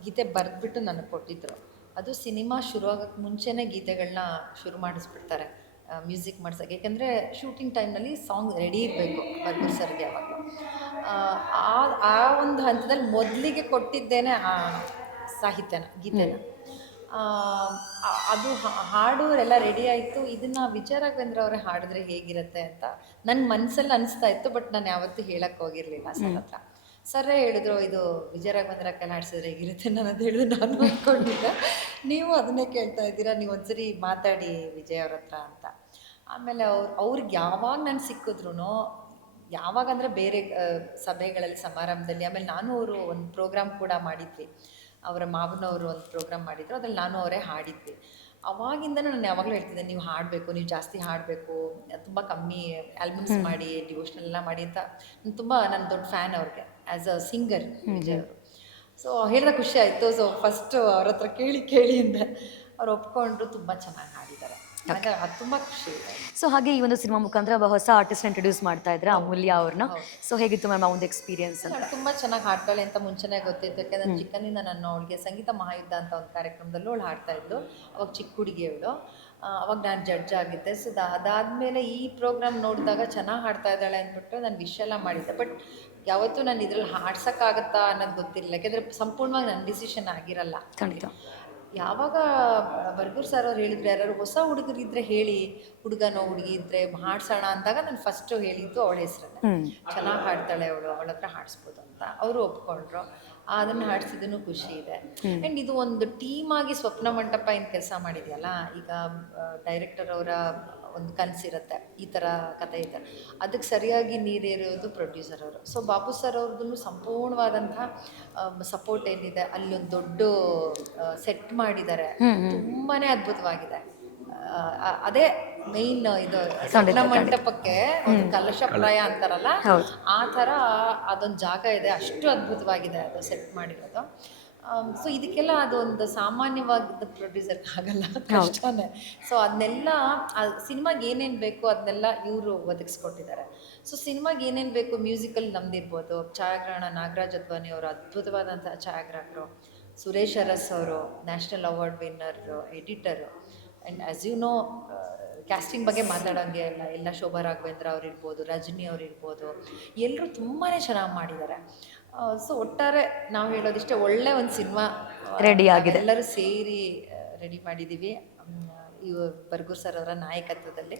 ಗೀತೆ ಬರೆದ್ಬಿಟ್ಟು ನನಗೆ ಕೊಟ್ಟಿದ್ರು. ಅದು ಸಿನಿಮಾ ಶುರುವಾಗಕ್ಕೆ ಮುಂಚೆನೇ ಗೀತೆಗಳನ್ನ ಶುರು ಮಾಡಿಸ್ಬಿಡ್ತಾರೆ ಮ್ಯೂಸಿಕ್ ಮಾಡ್ಸೋಕ್ಕೆ. ಯಾಕೆಂದರೆ ಶೂಟಿಂಗ್ ಟೈಮ್ನಲ್ಲಿ ಸಾಂಗ್ ರೆಡಿ ಇರಬೇಕು ಬರ್ಗೂರು ಸರ್ಗೆ. ಯಾವಾಗ ಆ ಒಂದು ಹಂತದಲ್ಲಿ ಮೊದಲಿಗೆ ಕೊಟ್ಟಿದ್ದೇನೆ ಆ ಸಾಹಿತ್ಯನ, ಗೀತೆನ. ಅದು ಹಾಡು ಎಲ್ಲ ರೆಡಿ ಆಯಿತು. ಇದನ್ನು ವಿಜಯ ರಾಘವೇಂದ್ರ ಅವರೇ ಹಾಡಿದ್ರೆ ಹೇಗಿರುತ್ತೆ ಅಂತ ನನ್ನ ಮನಸ್ಸಲ್ಲಿ ಅನಿಸ್ತಾ ಇತ್ತು. ಬಟ್ ನಾನು ಯಾವತ್ತೂ ಹೇಳಕ್ಕೆ ಹೋಗಿರಲಿಲ್ಲ ಸರ್ ಹತ್ರ. ಸರ್ರೇ ಹೇಳಿದ್ರು, ಇದು ವಿಜಯ ರಾಘವೇಂದ್ರ ಕೈಲಿ ಹಾಡ್ಸಿದ್ರೆ ಹೇಗಿರುತ್ತೆ ನಾನು ಅದು ಹೇಳಿದ್ರು. ನಾನು ಅಂದ್ಕೊಂಡಿದ್ದೆ, ನೀವು ಅದನ್ನೇ ಕೇಳ್ತಾ ಇದ್ದೀರಾ, ನೀವು ಒಂದ್ಸರಿ ಮಾತಾಡಿ ವಿಜಯ್ ಅವ್ರ ಹತ್ರ ಅಂತ. ಆಮೇಲೆ ಅವ್ರಿಗೆ ಯಾವಾಗ ನಾನು ಸಿಕ್ಕಿದ್ರು, ಯಾವಾಗ ಅಂದರೆ ಬೇರೆ ಸಭೆಗಳಲ್ಲಿ, ಸಮಾರಂಭದಲ್ಲಿ. ಆಮೇಲೆ ನಾನು ಅವರು ಒಂದು ಪ್ರೋಗ್ರಾಮ್ ಕೂಡ ಮಾಡಿದ್ವಿ, ಅವರ ಮಾವನವರು ಒಂದು ಪ್ರೋಗ್ರಾಮ್ ಮಾಡಿದ್ರು, ಅದ್ರಲ್ಲಿ ನಾನು ಅವರೇ ಹಾಡಿದ್ವಿ. ಅವಾಗಿಂದ ನಾನು ಯಾವಾಗಲೂ ಹೇಳ್ತಿದ್ದೆ, ನೀವು ಹಾಡಬೇಕು, ನೀವು ಜಾಸ್ತಿ ಹಾಡಬೇಕು, ತುಂಬ ಕಮ್ಮಿ ಆಲ್ಬಮ್ಸ್ ಮಾಡಿ, ಡಿವೋಷ್ನಲ್ ಎಲ್ಲ ಮಾಡಿ ಅಂತ. ನಾನು ದೊಡ್ಡ ಫ್ಯಾನ್ ಅವ್ರಿಗೆ ಆ್ಯಸ್ ಅ ಸಿಂಗರ್ ವಿಜಯ್ ಅವರು. ಸೊ ಹೇಳಿದ ಖುಷಿ ಆಯಿತು. ಸೊ ಫಸ್ಟು ಅವ್ರ ಹತ್ರ ಕೇಳಿ ಅಂದೆ, ಅವ್ರು ಒಪ್ಕೊಂಡ್ರು. ತುಂಬ ಚೆನ್ನಾಗಿ ಹಾಡಿದ್ದಾರೆ, ಹಾಗೆ ಅದು ತುಂಬ ಖುಷಿ ಇದೆ. ಸೊ ಹಾಗೆ ಈ ಒಂದು ಸಿನಿಮಾ ಮುಖಾಂತರ ಹೊಸ ಆರ್ಟಿಸ್ಟ್ ಇಂಟ್ರೊಡ್ಯೂಸ್ ಮಾಡ್ತಾ ಇದ್ರೆ ಅಮೂಲ್ಯ ಅವ್ರನ್ನ. ಸೊ ಹೇಗಿತ್ತು ಮ್ಯಾಮ್ ಆ ಒಂದು ಎಕ್ಸ್ಪೀರಿಯನ್ಸ್ ಅಂತ? ತುಂಬ ಚೆನ್ನಾಗಿ ಹಾಡ್ತಾಳೆ ಅಂತ ಮುಂಚೆನೇ ಗೊತ್ತಿತ್ತು. ಯಾಕೆಂದರೆ ಚಿಕ್ಕಂದಿಂದ ನಾನು ಅವಳಿಗೆ ಸಂಗೀತ ಮಹಾಯುದ್ಧ ಅಂತ ಒಂದು ಕಾರ್ಯಕ್ರಮದಲ್ಲೂ ಅವಳು ಹಾಡ್ತಾ ಇದ್ಲು. ಅವಾಗ ಚಿಕ್ಕ ಹುಡುಗಿ ಅವಳು. ಅವಾಗ ನಾನು ಜಡ್ಜ್ ಆಗಿದ್ದೆ. ಸೊ ಅದಾದಮೇಲೆ ಈ ಪ್ರೋಗ್ರಾಮ್ ನೋಡಿದಾಗ ಚೆನ್ನಾಗಿ ಹಾಡ್ತಾ ಇದ್ದಾಳೆ ಅಂದ್ಬಿಟ್ಟು ನಾನು ವಿಶ್ ಎಲ್ಲ ಮಾಡಿದ್ದೆ. ಬಟ್ ಯಾವತ್ತೂ ನಾನು ಇದ್ರಲ್ಲಿ ಹಾಡ್ಸೋಕ್ಕಾಗತ್ತಾ ಅನ್ನೋದು ಗೊತ್ತಿರಲಿಲ್ಲ. ಯಾಕೆಂದರೆ ಸಂಪೂರ್ಣವಾಗಿ ನನ್ನ ಡಿಸಿಷನ್ ಆಗಿರಲ್ಲ. ಖಂಡಿತ. ಯಾವಾಗ ಬರ್ಗೂರು ಸರ್ ಅವ್ರು ಹೇಳಿದ್ರು, ಯಾರು ಹೊಸ ಹುಡುಗರಿದ್ರೆ ಹೇಳಿ, ಹುಡುಗನೋ ಹುಡುಗಿ ಇದ್ದರೆ ಹಾಡ್ಸೋಣ ಅಂದಾಗ ನಾನು ಫಸ್ಟು ಹೇಳಿದ್ದು ಅವಳ ಹೆಸ್ರನ್ನೇ. ಚೆನ್ನಾಗಿ ಹಾಡ್ತಾಳೆ ಅವಳು, ಅವಳ ಹತ್ರ ಹಾಡಿಸ್ಬೋದು ಅಂತ ಅವರು ಒಪ್ಕೊಂಡ್ರು. ಅದನ್ನು ಹಾಡಿಸಿದ್ದೂ ಖುಷಿ ಇದೆ. ಆ್ಯಂಡ್ ಇದು ಒಂದು ಟೀಮಾಗಿ ಸ್ವಪ್ನ ಮಂಟಪ ಏನು ಕೆಲಸ ಮಾಡಿದೆಯಲ್ಲ, ಈಗ ಡೈರೆಕ್ಟರ್ ಅವರ ಒಂದು ಕನಸಿರುತ್ತೆ, ಈ ಥರ ಕತೆ ಇದೆ, ಅದಕ್ಕೆ ಸರಿಯಾಗಿ ನೀರೇರೋದು ಪ್ರೊಡ್ಯೂಸರ್ ಅವರು. ಸೊ ಬಾಬು ಸರ್ ಅವ್ರದ್ದು ಸಂಪೂರ್ಣವಾದಂಥ ಸಪೋರ್ಟ್ ಏನಿದೆ, ಅಲ್ಲೊಂದು ದೊಡ್ಡ ಸೆಟ್ ಮಾಡಿದ್ದಾರೆ, ತುಂಬಾ ಅದ್ಭುತವಾಗಿದೆ. ಅದೇ ಮೇಯ್ನ್ ಇದು ಸ್ವಪ್ನ ಮಂಟಪಕ್ಕೆ ಒಂದು ಕಲಶಪ್ರಾಯ ಅಂತಾರಲ್ಲ, ಆ ಥರ ಅದೊಂದು ಜಾಗ ಇದೆ. ಅಷ್ಟು ಅದ್ಭುತವಾಗಿದೆ ಅದು ಸೆಟ್ ಮಾಡಿರೋದು. ಸೊ ಇದಕ್ಕೆಲ್ಲ ಅದೊಂದು ಸಾಮಾನ್ಯವಾದ ಪ್ರೊಡ್ಯೂಸರ್ಗೆ ಆಗಲ್ಲ, ಕಷ್ಟನೇ. ಸೊ ಅದನ್ನೆಲ್ಲ ಸಿನಿಮಾಗೆ ಏನೇನು ಬೇಕು ಅದನ್ನೆಲ್ಲ ಇವರು ಒದಗಿಸ್ಕೊಟ್ಟಿದ್ದಾರೆ. ಸೊ ಸಿನಿಮಾಗೆ ಏನೇನು ಬೇಕು, ಮ್ಯೂಸಿಕಲ್ ನಮ್ದಿರ್ಬೋದು, ಛಾಯಾಗ್ರಹಣ ನಾಗರಾಜ್ ಅದ್ವಾನಿ ಅವರು ಅದ್ಭುತವಾದಂಥ ಛಾಯಾಗ್ರಾಹಕರು, ಸುರೇಶ್ ಅರಸ್ ಅವರು ನ್ಯಾಷನಲ್ ಅವಾರ್ಡ್ ವಿನ್ನರು, ಎಡಿಟರು. And as you know, casting ಬಗ್ಗೆ ಮಾತಾಡೋಂಗೆ ಎಲ್ಲ ಶೋಭಾ ರಾಘವೇಂದ್ರ ಅವ್ರು ಇರ್ಬೋದು, ರಜನಿ ಅವ್ರು ಇರ್ಬೋದು, ಎಲ್ಲರೂ ತುಂಬಾ ಚೆನ್ನಾಗಿ ಮಾಡಿದ್ದಾರೆ. ಸೊ ಒಟ್ಟಾರೆ ನಾವು ಹೇಳೋದಿಷ್ಟೇ, ಒಳ್ಳೆ ಒಂದು ಸಿನಿಮಾ ರೆಡಿ ಆಗಿದೆ, ಎಲ್ಲರೂ ಸೇರಿ ರೆಡಿ ಮಾಡಿದ್ದೀವಿ. ಬರ್ಗೂರು ಸರ್ ಅವರ ನಾಯಕತ್ವದಲ್ಲಿ,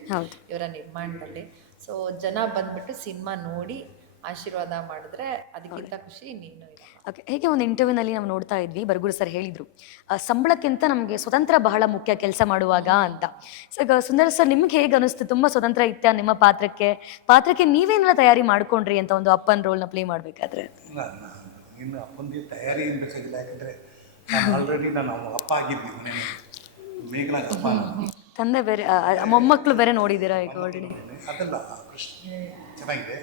ಇವರ ನಿರ್ಮಾಣದಲ್ಲಿ. ಸೊ ಜನ ಬಂದ್ಬಿಟ್ಟು ಸಿನಿಮಾ ನೋಡಿ ಆಶೀರ್ವಾದ ಮಾಡಿದ್ರೆ ಅದಕ್ಕಿಂತ ಖುಷಿ ಇನ್ನೇನು ಇಲ್ಲ. ಓಕೆ, ಹೇಗೆ ಒಂದು ಇಂಟರ್ವ್ಯೂನಲ್ಲಿ ನಾವು ನೋಡ್ತಾ ಇದ್ವಿ, ಬರ್ಗೂರು ಸರ್ ಹೇಳಿದರು, ಸಂಬಳಕ್ಕಿಂತ ನಮಗೆ ಸ್ವತಂತ್ರ ಬಹಳ ಮುಖ್ಯ ಕೆಲಸ ಮಾಡುವಾಗ ಅಂತ. ಸೊ ಈಗ ಸುಂದರ್ ಸರ್, ನಿಮ್ಗೆ ಹೇಗೆ ಅನಿಸ್ತು? ತುಂಬ ಸ್ವತಂತ್ರ ಇತ್ತ ನಿಮ್ಮ ಪಾತ್ರಕ್ಕೆ ನೀವೇನೆಲ್ಲ ತಯಾರಿ ಮಾಡ್ಕೊಂಡ್ರಿ ಅಂತ ಒಂದು ಅಪ್ಪನ ರೋಲ್ನ ಪ್ಲೇ ಮಾಡಬೇಕಾದ್ರೆ? ಇನ್ನು ಅಪ್ಪಂದೇ ತಯಾರಿ ಏನು ಬೇಕಾಗಿಲ್ಲ. ಯಾಕಂದರೆ ಆಲ್ರೆಡಿ ನಾನು ಅಪ್ಪ ಆಗಿದ್ದೆ ಮನೆಯಲ್ಲಿ, ಮೇಘನಾಗ ಅಪ್ಪ, ತಂದೆ ಬೇರೆ, ಮೊಮ್ಮಕ್ಕಳು ಬೇರೆ ನೋಡಿದ್ದೀರಾ ಈಗ ಆಲ್ರೆಡಿ? ಅದಲ್ಲ, ಪ್ರಶ್ನೆ ಚೆನ್ನಾಗಿದೆ.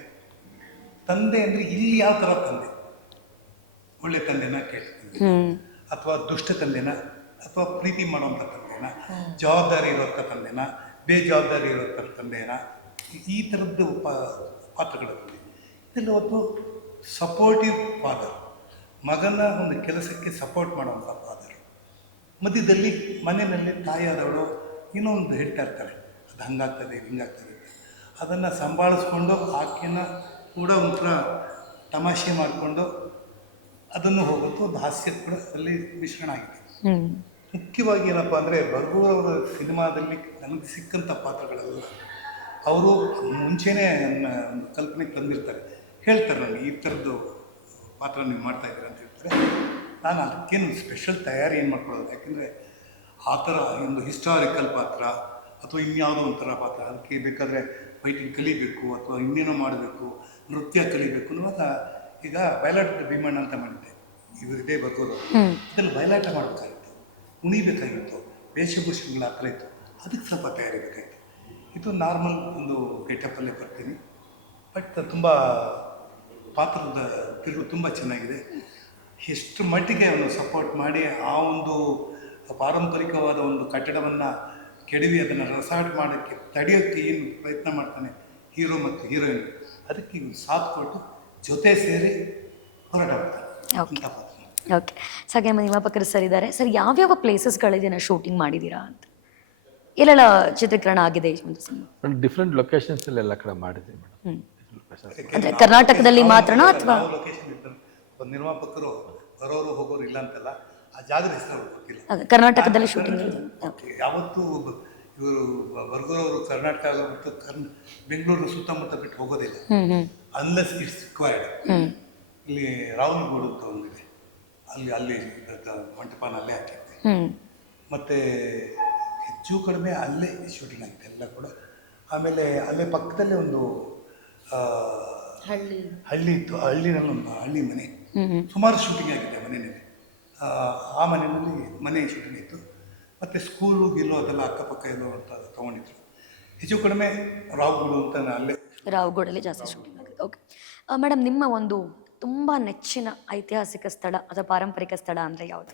ತಂದೆ ಅಂದರೆ ಇಲ್ಲಿ ಯಾವ ಥರ ತಂದೆ? ಒಳ್ಳೆ ತಂದೆನ ಕೇಳ್ತೀನಿ, ಅಥವಾ ದುಷ್ಟ ತಂದೆನ, ಅಥವಾ ಪ್ರೀತಿ ಮಾಡುವಂಥ ತಂದೆನ, ಜವಾಬ್ದಾರಿ ಇರುವಂಥ ತಂದೆನ, ಬೇಜವಾಬ್ದಾರಿ ಇರುವಂಥ ತಂದೆನ, ಈ ಥರದ್ದು ಪಾತ್ರಗಳಿರ್ತದೆ. ಇದೆಲ್ಲ ಒಂದು ಸಪೋರ್ಟಿವ್ ಫಾದರ್, ಮಗನ ಒಂದು ಕೆಲಸಕ್ಕೆ ಸಪೋರ್ಟ್ ಮಾಡುವಂಥ ಫಾದರ್. ಮಧ್ಯದಲ್ಲಿ ಮನೆಯಲ್ಲಿ ತಾಯಿಯಾದವಳು ಇನ್ನೊಂದು ಹೇಳ್ತಾ ಇರ್ತಾರೆ, ಅದು ಹಂಗಾಗ್ತದೆ ಹಿಂಗಾಗ್ತದೆ, ಅದನ್ನು ಸಂಭಾಳಿಸ್ಕೊಂಡು ಆಕೆನ ಕೂಡ ಒಂಥರ ತಮಾಷೆ ಮಾಡಿಕೊಂಡು ಅದನ್ನು ಹೋಗುತ್ತೆ, ಒಂದು ಹಾಸ್ಯ ಕೂಡ ಅಲ್ಲಿ ಮಿಶ್ರಣ ಆಗಿದೆ. ಹ್ಮ್ ಮುಖ್ಯವಾಗಿ ಏನಪ್ಪ ಅಂದರೆ ಬರ್ಗೂರವರ ಸಿನಿಮಾದಲ್ಲಿ ನನಗೆ ಸಿಕ್ಕಂಥ ಪಾತ್ರಗಳೆಲ್ಲ ಅವರು ಮುಂಚೆನೇ ನನ್ನ ಒಂದು ಕಲ್ಪನೆಗೆ ತಂದಿರ್ತಾರೆ, ಹೇಳ್ತಾರೆ ನನಗೆ ಈ ಥರದ್ದು ಪಾತ್ರ ನೀವು ಮಾಡ್ತಾ ಇದ್ದೀರ ಅಂತ ಹೇಳ್ತಾರೆ. ನಾನು ಅದಕ್ಕೇನು ಸ್ಪೆಷಲ್ ತಯಾರಿ ಏನು ಮಾಡ್ಕೊಳ್ಳೋದು, ಯಾಕೆಂದರೆ ಆ ಥರ ಒಂದು ಹಿಸ್ಟಾರಿಕಲ್ ಪಾತ್ರ ಅಥವಾ ಇನ್ಯಾವುದೋ ಒಂಥರ ಪಾತ್ರ, ಅದಕ್ಕೆ ಬೇಕಾದರೆ ಫೈಟಿಂಗ್ ಕಲಿಬೇಕು ಅಥವಾ ಇನ್ನೇನೋ ಮಾಡಬೇಕು, ನೃತ್ಯ ಕಲಿಬೇಕು ಅನ್ನುವಾಗ ಈಗ ಬಯಲಾಟ ಭೀಮಣ್ಣ ಅಂತ ಮಾಡಿದ್ದೆ, ಇವರಿದೇ ಬರ್ಗೋರು ಅದನ್ನು ಬಯಲಾಟ ಮಾಡಬೇಕಾಗಿತ್ತು, ಕುಣಿಬೇಕಾಗಿತ್ತು, ವೇಷಭೂಷಣಗಳು ಆ ಥರ ಇತ್ತು, ಅದಕ್ಕೆ ಸ್ವಲ್ಪ ತಯಾರಿ ಬೇಕಾಗಿತ್ತು. ಇದು ನಾರ್ಮಲ್ ಒಂದು ಗೆಟಪ್ಪಲ್ಲೇ ಬರ್ತೀನಿ, ಬಟ್ ತುಂಬ ಪಾತ್ರದ ತಿರುವು ತುಂಬ ಚೆನ್ನಾಗಿದೆ. ಎಷ್ಟು ಮಟ್ಟಿಗೆ ಅವನು ಸಪೋರ್ಟ್ ಮಾಡಿ ಆ ಒಂದು ಪಾರಂಪರಿಕವಾದ ಒಂದು ಕಟ್ಟಡವನ್ನು ಕೆಡವಿ ಅದನ್ನು ರೆಸಾರ್ಟ್ ಮಾಡೋಕ್ಕೆ ತಡೆಯೋಕ್ಕೆ ಏನು ಪ್ರಯತ್ನ ಮಾಡ್ತಾನೆ ಹೀರೋ ಮತ್ತು ಹೀರೋಯಿನ್, ಅದಕ್ಕೆ ಇವ್ರು ಸಾಥ್ ಕೊಟ್ಟು ಜೊತೆ ಸೇರಿ ಹೋರಾಟ ಮಾಡ್ತಾರೆ. ಓಕೆ ಓಕೆ ಸೊ ಹಾಗೆ ನಮ್ಮ ನಿರ್ಮಾಪಕರು ಸರ್ ಇದ್ದಾರೆ ಸರ್, ಯಾವ್ಯಾವ ಪ್ಲೇಸಸ್ಗಳಿದೆ ಶೂಟಿಂಗ್ ಮಾಡಿದ್ದೀರಾ ಅಂತ, ಎಲ್ಲೆಲ್ಲ ಚಿತ್ರೀಕರಣ ಆಗಿದೆ ಈ ಒಂದು ಸಿನಿಮಾ? ಡಿಫ್ರೆಂಟ್ ಲೊಕೇಶನ್ಸಲ್ಲಿ ಎಲ್ಲ ಕಡೆ ಮಾಡಿದ್ದೀವಿ ಮೇಡಮ್. ಅಂದ್ರೆ ಕರ್ನಾಟಕದಲ್ಲಿ ಮಾತ್ರನಾ ಅಥವಾ ಲೊಕೇಶನ್ ಇರ್ತಾರೆ, ಒಂದು ನಿರ್ಮಾಪಕರು ಬರೋರು ಹೋಗೋರು ಇಲ್ಲ ಅಂತಲ್ಲ, ಆ ಜಾಗದ ಹೆಸರು ಗೊತ್ತಿಲ್ಲ. ಕರ್ನಾಟಕದಲ್ಲಿ ಶೂಟಿಂಗ್ ಯಾವತ್ತೂ ಇವರು ಬರ್ಗೂರವರು ಕರ್ನಾಟಕ ಮತ್ತು ಬೆಂಗಳೂರು ಸುತ್ತಮುತ್ತ ಬಿಟ್ಟು ಹೋಗೋದಿಲ್ಲ, ಅನ್ಲೆಸ್ ಇಟ್ಸ್ ರಿಕ್ವೈರ್ಡ್. ಇಲ್ಲಿ ರಾಹುಲ್ಗೋಡು ಅಂತ ಒಂದಿದೆ, ಅಲ್ಲಿ ಮಂಟಪನ ಅಲ್ಲೇ ಹಾಕಿದ್ದೆ, ಮತ್ತು ಹೆಚ್ಚು ಕಡಿಮೆ ಅಲ್ಲೇ ಶೂಟಿಂಗ್ ಆಗಿದೆ ಎಲ್ಲ ಕೂಡ. ಆಮೇಲೆ ಅಲ್ಲೇ ಪಕ್ಕದಲ್ಲೇ ಒಂದು ಹಳ್ಳಿ ಇತ್ತು, ಹಳ್ಳಿನಲ್ಲಿ ಒಂದು ಹಳ್ಳಿ ಮನೆ, ಸುಮಾರು ಶೂಟಿಂಗ್ ಆಗಿದೆ ಮನೆಯಲ್ಲಿ. ಆ ಮನೆ ಶೂಟಿಂಗ್ ಇತ್ತು, ಮತ್ತು ಸ್ಕೂಲು ಗಿಲ್ಲು ಅದೆಲ್ಲ ಅಕ್ಕಪಕ್ಕ ಎಲ್ಲೋ ಅಂತ ತೊಗೊಂಡಿದ್ರು. ಹೆಚ್ಚು ಕಡಿಮೆ ರಾವ್ಗೋಡು ಅಂತ ಅಲ್ಲೇ ರಾವ್ಗೋಡಲ್ಲಿ ಜಾಸ್ತಿ ಶೂಟಿಂಗ್ ಆಗಿದೆ. ಓಕೆ ಮೇಡಮ್, ನಿಮ್ಮ ಒಂದು ತುಂಬ ನೆಚ್ಚಿನ ಐತಿಹಾಸಿಕ ಸ್ಥಳ ಅಥವಾ ಪಾರಂಪರಿಕ ಸ್ಥಳ ಅಂದರೆ ಯಾವುದು?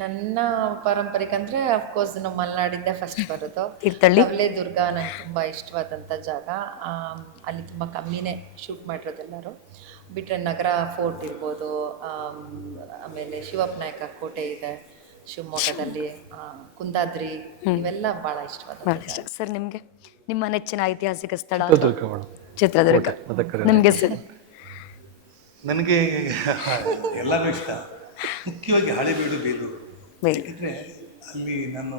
ನನ್ನ ಪಾರಂಪರಿಕ ಅಂದರೆ ಅಫ್ಕೋರ್ಸ್ ನಮ್ಮ ಮಲೆನಾಡಿಂದ ಫಸ್ಟ್ ಬರೋದು ತೀರ್ಥಹಳ್ಳಿ. ಕವಲೆ ದುರ್ಗ ನನಗೆ ತುಂಬ ಇಷ್ಟವಾದಂಥ ಜಾಗ. ಅಲ್ಲಿ ತುಂಬ ಕಮ್ಮಿನೇ ಶೂಟ್ ಮಾಡಿರೋದೆಲ್ಲರೂ. ಬಿಟ್ಟರೆ ನಗರ ಫೋರ್ಟ್ ಇರ್ಬೋದು, ಆಮೇಲೆ ಶಿವಪ್ಪ ನಾಯಕ ಕೋಟೆ ಇದೆ ಶಿವಮೊಗ್ಗದಲ್ಲಿ, ಕುಂದಾದ್ರಿ, ಇವೆಲ್ಲ ಭಾಳ ಇಷ್ಟವಾದ. ಸರ್ ನಿಮಗೆ ನಿಮ್ಮ ನೆಚ್ಚಿನ ಐತಿಹಾಸಿಕ ಸ್ಥಳ? ಚಿತ್ರದುರ್ಗ. ಚಿತ್ರದುರ್ಗ. ನಿಮಗೆ ಸರ್? ನನಗೆ ಎಲ್ಲನೂ ಇಷ್ಟ, ಮುಖ್ಯವಾಗಿ ಹಳೆಬೀಡು ಬೇಲೂರು. ಯಾಕೆಂದರೆ ಅಲ್ಲಿ ನಾನು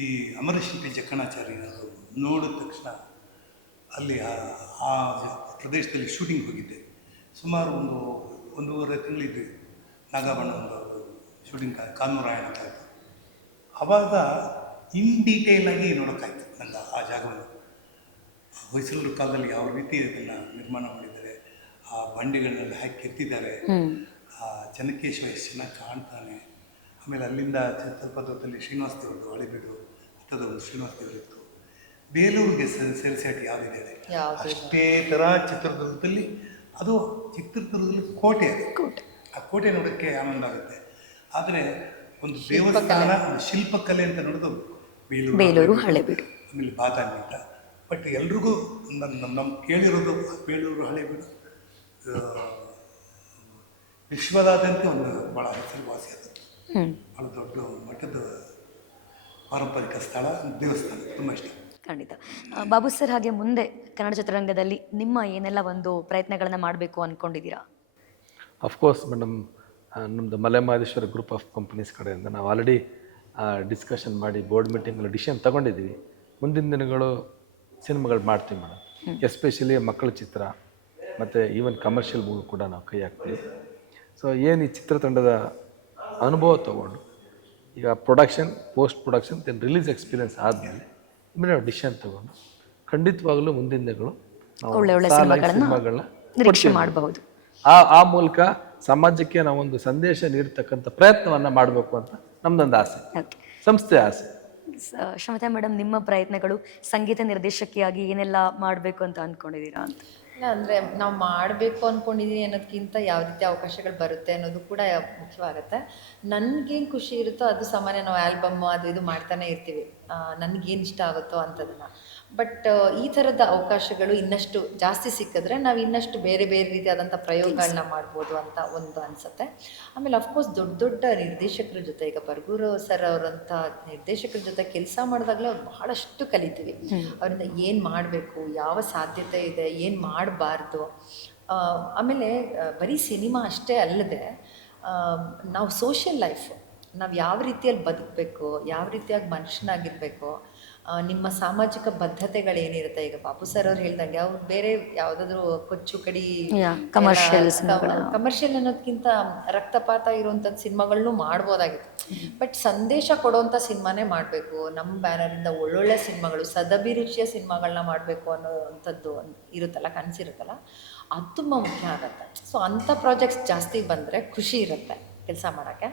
ಈ ಅಮರಶಿಲ್ಪಿ ಜಕ್ಕಣಾಚಾರ್ಯರು ನೋಡಿದ ತಕ್ಷಣ ಅಲ್ಲಿ ಆ ಪ್ರದೇಶದಲ್ಲಿ ಶೂಟಿಂಗ್ ಹೋಗಿದ್ದೆ. ಸುಮಾರು ಒಂದೂವರೆ ತಿಂಗಳಿದ್ದೆ ನಾಗಾಭರಣ ಒಂದು ಶೂಟಿಂಗ್ ಕಾನೂರಾಯಣ ಅಂತ ಆಯಿತು. ಆವಾಗ ಇನ್ ಡೀಟೇಲಾಗಿ ನೋಡೋಕ್ಕಾಯ್ತು ನನಗೆ ಆ ಜಾಗವನ್ನು. ಹೊಯ್ಸಳರ ಕಾಲದಲ್ಲಿ ಯಾವ ರೀತಿ ಅದನ್ನು ನಿರ್ಮಾಣ ಮಾಡಿದ್ದಾರೆ, ಆ ಬಂಡೆಗಳನ್ನೆಲ್ಲ ಹೇಗೆ ಕೆತ್ತಿದ್ದಾರೆ, ಆ ಚೆನ್ನಕೇಶವ ಎಷ್ಟು ಚೆನ್ನಾಗಿ ಕಾಣ್ತಾನೆ. ಆಮೇಲೆ ಅಲ್ಲಿಂದ ಸ್ವಲ್ಪ ದೂರದಲ್ಲಿ ಶ್ರೀನಿವಾಸ ದೇವ್ರದ್ದು ಹಳೆಬೀಡು ಹತ್ತದ ಒಂದು ಶ್ರೀನಿವಾಸ ದೇವರಿತ್ತು. ಬೇಲೂರಿಗೆ ಸೆಲ್ಸೆಟ್ ಯಾವುದಿದೆ ಅಷ್ಟೇ ಥರ ಚಿತ್ರದುರ್ಗದಲ್ಲಿ, ಅದು ಚಿತ್ರದುರ್ಗದಲ್ಲಿ ಕೋಟೆ, ಆ ಕೋಟೆ ನೋಡೋಕ್ಕೆ ಆನಂದ ಆಗುತ್ತೆ. ಆದರೆ ಒಂದು ದೇವಸ್ಥಾನ, ಒಂದು ಶಿಲ್ಪಕಲೆ ಅಂತ ನೋಡೋದು ಬೇಲೂರು ಹಳೆಬೀಡು, ಆಮೇಲೆ ಬಾದಾಮಿ ಅಂತ. ಬಟ್ ಎಲ್ರಿಗೂ ನಮ್ಮ ಕೇಳಿರೋದು ಬೇಲೂರು ಹಳೆಬೀಡು ವಿಶ್ವದಾದ್ಯಂತ ಒಂದು ಭಾಳ ಹೆಸರುವಾಸಿ, ಅದು ಭಾಳ ದೊಡ್ಡ ಮಟ್ಟದ ಪಾರಂಪರಿಕ ಸ್ಥಳ, ದೇವಸ್ಥಾನ ತುಂಬ ಇಷ್ಟ. ಖಂಡಿತ. ಬಾಬು ಸರ್, ಹಾಗೆ ಮುಂದೆ ಕನ್ನಡ ಚಿತ್ರರಂಗದಲ್ಲಿ ನಿಮ್ಮ ಏನೆಲ್ಲ ಒಂದು ಪ್ರಯತ್ನಗಳನ್ನು ಮಾಡಬೇಕು ಅಂದ್ಕೊಂಡಿದ್ದೀರಾ? ಅಫ್ಕೋರ್ಸ್ ಮೇಡಮ್, ನಮ್ಮದು Male Mahadeshwara group of companies ಕಡೆಯಿಂದ ನಾವು ಆಲ್ರೆಡಿ ಡಿಸ್ಕಷನ್ ಮಾಡಿ ಬೋರ್ಡ್ ಮೀಟಿಂಗಲ್ಲಿ ಡಿಸಿಷನ್ ತೊಗೊಂಡಿದ್ದೀವಿ. ಮುಂದಿನ ದಿನಗಳು ಸಿನಿಮಾಗಳು ಮಾಡ್ತೀವಿ ಮೇಡಮ್, ಎಸ್ಪೆಷಲಿ ಮಕ್ಕಳ ಚಿತ್ರ ಮತ್ತು ಈವನ್ ಕಮರ್ಷಿಯಲ್ ಮೂವಿ ಕೂಡ ನಾವು ಕೈ ಹಾಕ್ತೀವಿ. ಸೊ ಏನು ಈ ಚಿತ್ರತಂಡದ ಅನುಭವ ತೊಗೊಂಡು ಈಗ production, post production, then release experience ಆದಮೇಲೆ ಇಮಿಡಿಯೇಟ್ ಡಿಸಿಷನ್ ತೊಗೊಂಡು ಖಂಡಿತವಾಗಲೂ ಮುಂದಿನ ದಿನಗಳು ಒಳ್ಳೆ ಸಿನಿಮಾಗಳನ್ನ ನಿರೀಕ್ಷೆ ಮಾಡಬಹುದು. ಆ ಮೂಲಕ ಸಮಾಜಕ್ಕೆ ನಾವೊಂದು ಸಂದೇಶ ನೀಡ್ತಕ್ಕಂಥ ಪ್ರಯತ್ನವನ್ನು ಮಾಡಬೇಕು ಅಂತ ನಮ್ದೊಂದು ಆಸೆ, ಸಂಸ್ಥೆ ಆಸೆ. ಶ್ರಮಿತಾ ಮೇಡಮ್, ನಿಮ್ಮ ಪ್ರಯತ್ನಗಳು ಸಂಗೀತ ನಿರ್ದೇಶಕಿಯಾಗಿ ಏನೆಲ್ಲ ಮಾಡಬೇಕು ಅಂತ ಅಂದ್ಕೊಂಡಿದ್ದೀರಾ ಅಂತ? ಇಲ್ಲ ಅಂದರೆ ನಾವು ಮಾಡಬೇಕು ಅಂದ್ಕೊಂಡಿದ್ದೀನಿ ಅನ್ನೋದಕ್ಕಿಂತ ಯಾವ ರೀತಿ ಅವಕಾಶಗಳು ಬರುತ್ತೆ ಅನ್ನೋದು ಕೂಡ ಮುಖ್ಯವಾಗುತ್ತೆ. ನನಗೇನು ಖುಷಿ ಇರುತ್ತೋ ಅದು ಸಾಮಾನ್ಯ ನಾವು ಆ್ಯಲ್ಬಮ್ಮು ಅದು ಇದು ಮಾಡ್ತಾನೆ ಇರ್ತೀವಿ, ನನಗೇನು ಇಷ್ಟ ಆಗುತ್ತೋ ಅಂಥದ್ದನ್ನು. ಬಟ್ ಈ ಥರದ ಅವಕಾಶಗಳು ಇನ್ನಷ್ಟು ಜಾಸ್ತಿ ಸಿಕ್ಕಿದ್ರೆ ನಾವು ಇನ್ನಷ್ಟು ಬೇರೆ ಬೇರೆ ರೀತಿಯಾದಂಥ ಪ್ರಯೋಗಗಳನ್ನ ಮಾಡ್ಬೋದು ಅಂತ ಒಂದು ಅನಿಸುತ್ತೆ. ಆಮೇಲೆ ಅಫ್ಕೋರ್ಸ್ ದೊಡ್ಡ ದೊಡ್ಡ ನಿರ್ದೇಶಕರ ಜೊತೆ, ಈಗ ಬರ್ಗೂರು ಸರ್ ಅವರಂಥ ನಿರ್ದೇಶಕರ ಜೊತೆ ಕೆಲಸ ಮಾಡಿದಾಗಲೇ ಅವ್ರು ಬಹಳಷ್ಟು ಕಲಿತೀವಿ. ಅವರಿಂದ ಏನು ಮಾಡಬೇಕು, ಯಾವ ಸಾಧ್ಯತೆ ಇದೆ, ಏನು ಮಾಡಬಾರ್ದು, ಆಮೇಲೆ ಬರೀ ಸಿನಿಮಾ ಅಷ್ಟೇ ಅಲ್ಲದೆ ನಾವು ಸೋಷಿಯಲ್ ಲೈಫ್ ನಾವು ಯಾವ ರೀತಿಯಲ್ಲಿ ಬದುಕಬೇಕು, ಯಾವ ರೀತಿಯಾಗಿ ಮನುಷ್ಯನಾಗಿರಬೇಕು, ನಿಮ್ಮ ಸಾಮಾಜಿಕ ಬದ್ಧತೆಗಳೇನಿರುತ್ತೆ. ಈಗ ಬಾಪು ಸರ್ ಅವ್ರು ಹೇಳ್ದಂಗೆ ಅವ್ರು ಬೇರೆ ಯಾವುದಾದ್ರೂ ಕೊಚ್ಚು ಕಡಿ ಕಮರ್ಷಿಯಲ್ ಅನ್ನೋದಕ್ಕಿಂತ ರಕ್ತಪಾತ ಇರುವಂಥದ್ದು ಸಿನಿಮಾಗಳನ್ನೂ ಮಾಡ್ಬೋದಾಗಿತ್ತು. ಬಟ್ ಸಂದೇಶ ಕೊಡುವಂಥ ಸಿನಿಮಾನೇ ಮಾಡಬೇಕು, ನಮ್ಮ ಬ್ಯಾನರಿಂದ ಒಳ್ಳೊಳ್ಳೆ ಸಿನಿಮಾಗಳು, ಸದಭಿರುಚಿಯ ಸಿನಿಮಾಗಳನ್ನ ಮಾಡಬೇಕು ಅನ್ನೋವಂಥದ್ದು ಇರುತ್ತಲ್ಲ, ಕನಸಿರುತ್ತಲ್ಲ, ಅದು ತುಂಬ ಮುಖ್ಯ ಆಗುತ್ತೆ. ಸೊ ಅಂಥ ಪ್ರಾಜೆಕ್ಟ್ಸ್ ಜಾಸ್ತಿ ಬಂದರೆ ಖುಷಿ ಇರುತ್ತೆ ಕೆಲಸ ಮಾಡೋಕ್ಕೆ.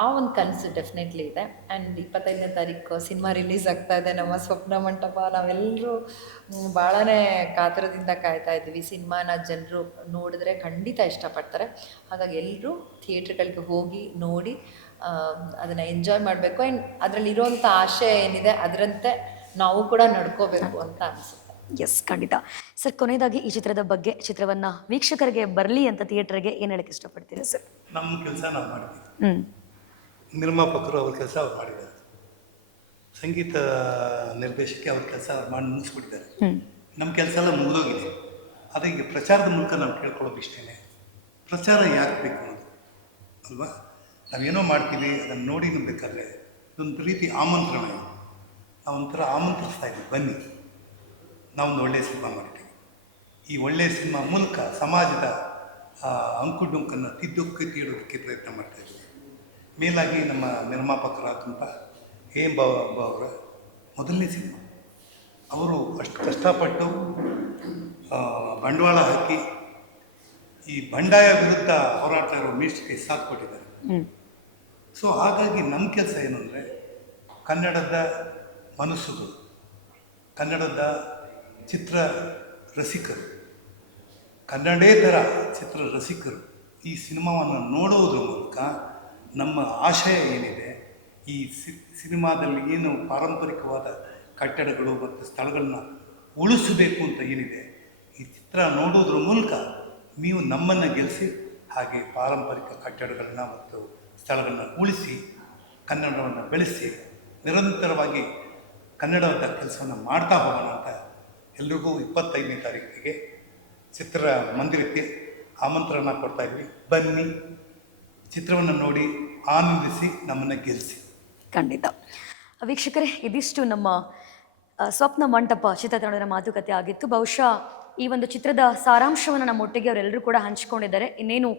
ಆ ಒಂದು ಕನಸು ಡೆಫಿನೆಟ್ಲಿ ಇದೆ. ಆ್ಯಂಡ್ 25ನೇ ತಾರೀಕು ಸಿನಿಮಾ ರಿಲೀಸ್ ಆಗ್ತಾ ಇದೆ, ನಮ್ಮ ಸ್ವಪ್ನ ಮಂಟಪ. ನಾವೆಲ್ಲರೂ ಭಾಳನೇ ಕಾತರದಿಂದ ಕಾಯ್ತಾ ಇದ್ವಿ. ಸಿನಿಮಾನ ಜನರು ನೋಡಿದ್ರೆ ಖಂಡಿತ ಇಷ್ಟಪಡ್ತಾರೆ. ಹಾಗಾಗಿ ಎಲ್ಲರೂ ಥಿಯೇಟ್ರ್ಗಳಿಗೆ ಹೋಗಿ ನೋಡಿ ಅದನ್ನು ಎಂಜಾಯ್ ಮಾಡಬೇಕು. ಆ್ಯಂಡ್ ಅದರಲ್ಲಿರೋಂಥ ಆಶಯ ಏನಿದೆ ಅದರಂತೆ ನಾವು ಕೂಡ ನಡ್ಕೋಬೇಕು ಅಂತ ಅನಿಸುತ್ತೆ. ಎಸ್, ಖಂಡಿತ. ಸರ್, ಕೊನೆಯದಾಗಿ ಈ ಚಿತ್ರದ ಬಗ್ಗೆ, ಚಿತ್ರವನ್ನು ವೀಕ್ಷಕರಿಗೆ ಬರಲಿ ಅಂತ ಥಿಯೇಟ್ರಿಗೆ ಏನು ಹೇಳಕ್ಕೆ ಇಷ್ಟಪಡ್ತೀರಾ ಸರ್? ನಮ್ಮ ಕೆಲಸ ನಾವು ಮಾಡಿದ್ದೀವಿ, ನಿರ್ಮಾಪಕರು ಅವ್ರ ಕೆಲಸ ಅವ್ರು ಮಾಡಿದ್ದಾರೆ, ಸಂಗೀತ ನಿರ್ದೇಶಕಿ ಅವ್ರ ಕೆಲಸ ಅವ್ರು ಮಾಡಿ ಮುಗಿಸ್ಬಿಟ್ಟಿದ್ದಾರೆ. ನಮ್ಮ ಕೆಲಸ ಎಲ್ಲ ಮುಗಿದೋಗಿದೆ. ಅದಕ್ಕೆ ಪ್ರಚಾರದ ಮೂಲಕ ನಾವು ಕೇಳ್ಕೊಳ್ಳೋದು ಇಷ್ಟೇ, ಪ್ರಚಾರ ಯಾಕೆ ಬೇಕು ಅನ್ನೋದು ಅಲ್ವಾ. ನಾವೇನೋ ಮಾಡ್ತೀವಿ, ಅದನ್ನು ನೋಡಿ ಬೇಕಾದ್ರೆ ಇದೊಂದು ರೀತಿ ಆಮಂತ್ರಣ. ನಾವು ಒಂಥರ ಆಮಂತ್ರಿಸ್ತಾ ಇದ್ದೀವಿ, ಬನ್ನಿ ನಾವೊಂದು ಒಳ್ಳೆಯ ಸಿನಿಮಾ ಮಾಡಿದ್ದೀವಿ. ಈ ಒಳ್ಳೆಯ ಸಿನಿಮಾ ಮೂಲಕ ಸಮಾಜದ ಅಂಕುಡೊಂಕನ್ನು ತೀಡೋದಕ್ಕೆ ಪ್ರಯತ್ನ ಮಾಡ್ತಾಯಿದ್ದೀವಿ. ಮೇಲಾಗಿ ನಮ್ಮ ನಿರ್ಮಾಪಕರಾದಂಥ ಹೇಮ್ ಬಾಬು ಅವರ ಮೊದಲನೇ ಸಿನಿಮಾ. ಅವರು ಅಷ್ಟು ಕಷ್ಟಪಟ್ಟು ಬಂಡವಾಳ ಹಾಕಿ ಈ ಬಂಡಾಯ ವಿರುದ್ಧ ಹೋರಾಟ ಇರೋ ಮೀಸ್ಟ್ಗೆ ಸಾಥ್ ಕೊಟ್ಟಿದ್ದಾರೆ. ಸೊ ಹಾಗಾಗಿ ನಮ್ಮ ಕೆಲಸ ಏನು ಅಂದರೆ, ಕನ್ನಡದ ಮನಸ್ಸುಗಳು, ಕನ್ನಡದ ಚಿತ್ರ ರಸಿಕರು, ಕನ್ನಡೇತರ ಚಿತ್ರ ರಸಿಕರು ಈ ಸಿನಿಮಾವನ್ನು ನೋಡುವುದರ ಮೂಲಕ ನಮ್ಮ ಆಶಯ ಏನಿದೆ, ಈ ಸಿನಿಮಾದಲ್ಲಿ ಏನು ಪಾರಂಪರಿಕವಾದ ಕಟ್ಟಡಗಳು ಮತ್ತು ಸ್ಥಳಗಳನ್ನ ಉಳಿಸಬೇಕು ಅಂತ ಏನಿದೆ, ಈ ಚಿತ್ರ ನೋಡೋದ್ರ ಮೂಲಕ ನೀವು ನಮ್ಮನ್ನು ಗೆಲ್ಲಿಸಿ, ಹಾಗೆ ಪಾರಂಪರಿಕ ಕಟ್ಟಡಗಳನ್ನ ಮತ್ತು ಸ್ಥಳಗಳನ್ನ ಉಳಿಸಿ ಕನ್ನಡವನ್ನು ಬೆಳೆಸಿ ನಿರಂತರವಾಗಿ ಕನ್ನಡದ ಕೆಲಸವನ್ನು ಮಾಡ್ತಾ ಹೋಗೋಣ ಅಂತ ಎಲ್ರಿಗೂ 25ನೇ ತಾರೀಕಿಗೆ ಚಿತ್ರ ಮಂದಿರಕ್ಕೆ ಆಮಂತ್ರಣ ಕೊಡ್ತಾ ಇದ್ವಿ. ಬನ್ನಿ, ಚಿತ್ರವನ್ನು ನೋಡಿ ಆನಂದಿಸಿ, ನಮ್ಮನ್ನು ಗೆಲ್ಲಿಸಿ. ಖಂಡಿತ. ವೀಕ್ಷಕರೇ, ಇದಿಷ್ಟು ನಮ್ಮ ಸ್ವಪ್ನ ಮಂಟಪ ಚಿತ್ರತಂಡದ ಮಾತುಕತೆ ಆಗಿತ್ತು. ಬಹುಶಃ ಈ ಒಂದು ಚಿತ್ರದ ಸಾರಾಂಶವನ್ನು ನಮ್ಮೊಟ್ಟಿಗೆ ಅವರೆಲ್ಲರೂ ಕೂಡ ಹಂಚಿಕೊಂಡಿದ್ದಾರೆ. ಇನ್ನೇನು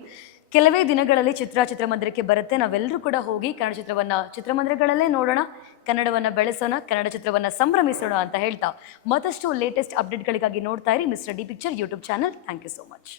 ಕೆಲವೇ ದಿನಗಳಲ್ಲಿ ಚಿತ್ರಮಂದಿರಕ್ಕೆ ಬರುತ್ತೆ. ನಾವೆಲ್ಲರೂ ಕೂಡ ಹೋಗಿ ಕನ್ನಡ ಚಿತ್ರವನ್ನು ಚಿತ್ರಮಂದಿರಗಳಲ್ಲೇ ನೋಡೋಣ, ಕನ್ನಡವನ್ನು ಬೆಳೆಸೋಣ, ಕನ್ನಡ ಚಿತ್ರವನ್ನು ಸಂಭ್ರಮಿಸೋಣ ಅಂತ ಹೇಳ್ತಾ ಮತ್ತಷ್ಟು ಲೇಟೆಸ್ಟ್ ಅಪ್ಡೇಟ್ಗಳಿಗಾಗಿ ನೋಡ್ತಾ ಇರಿ mister D picture YouTube channel. Thank you so much.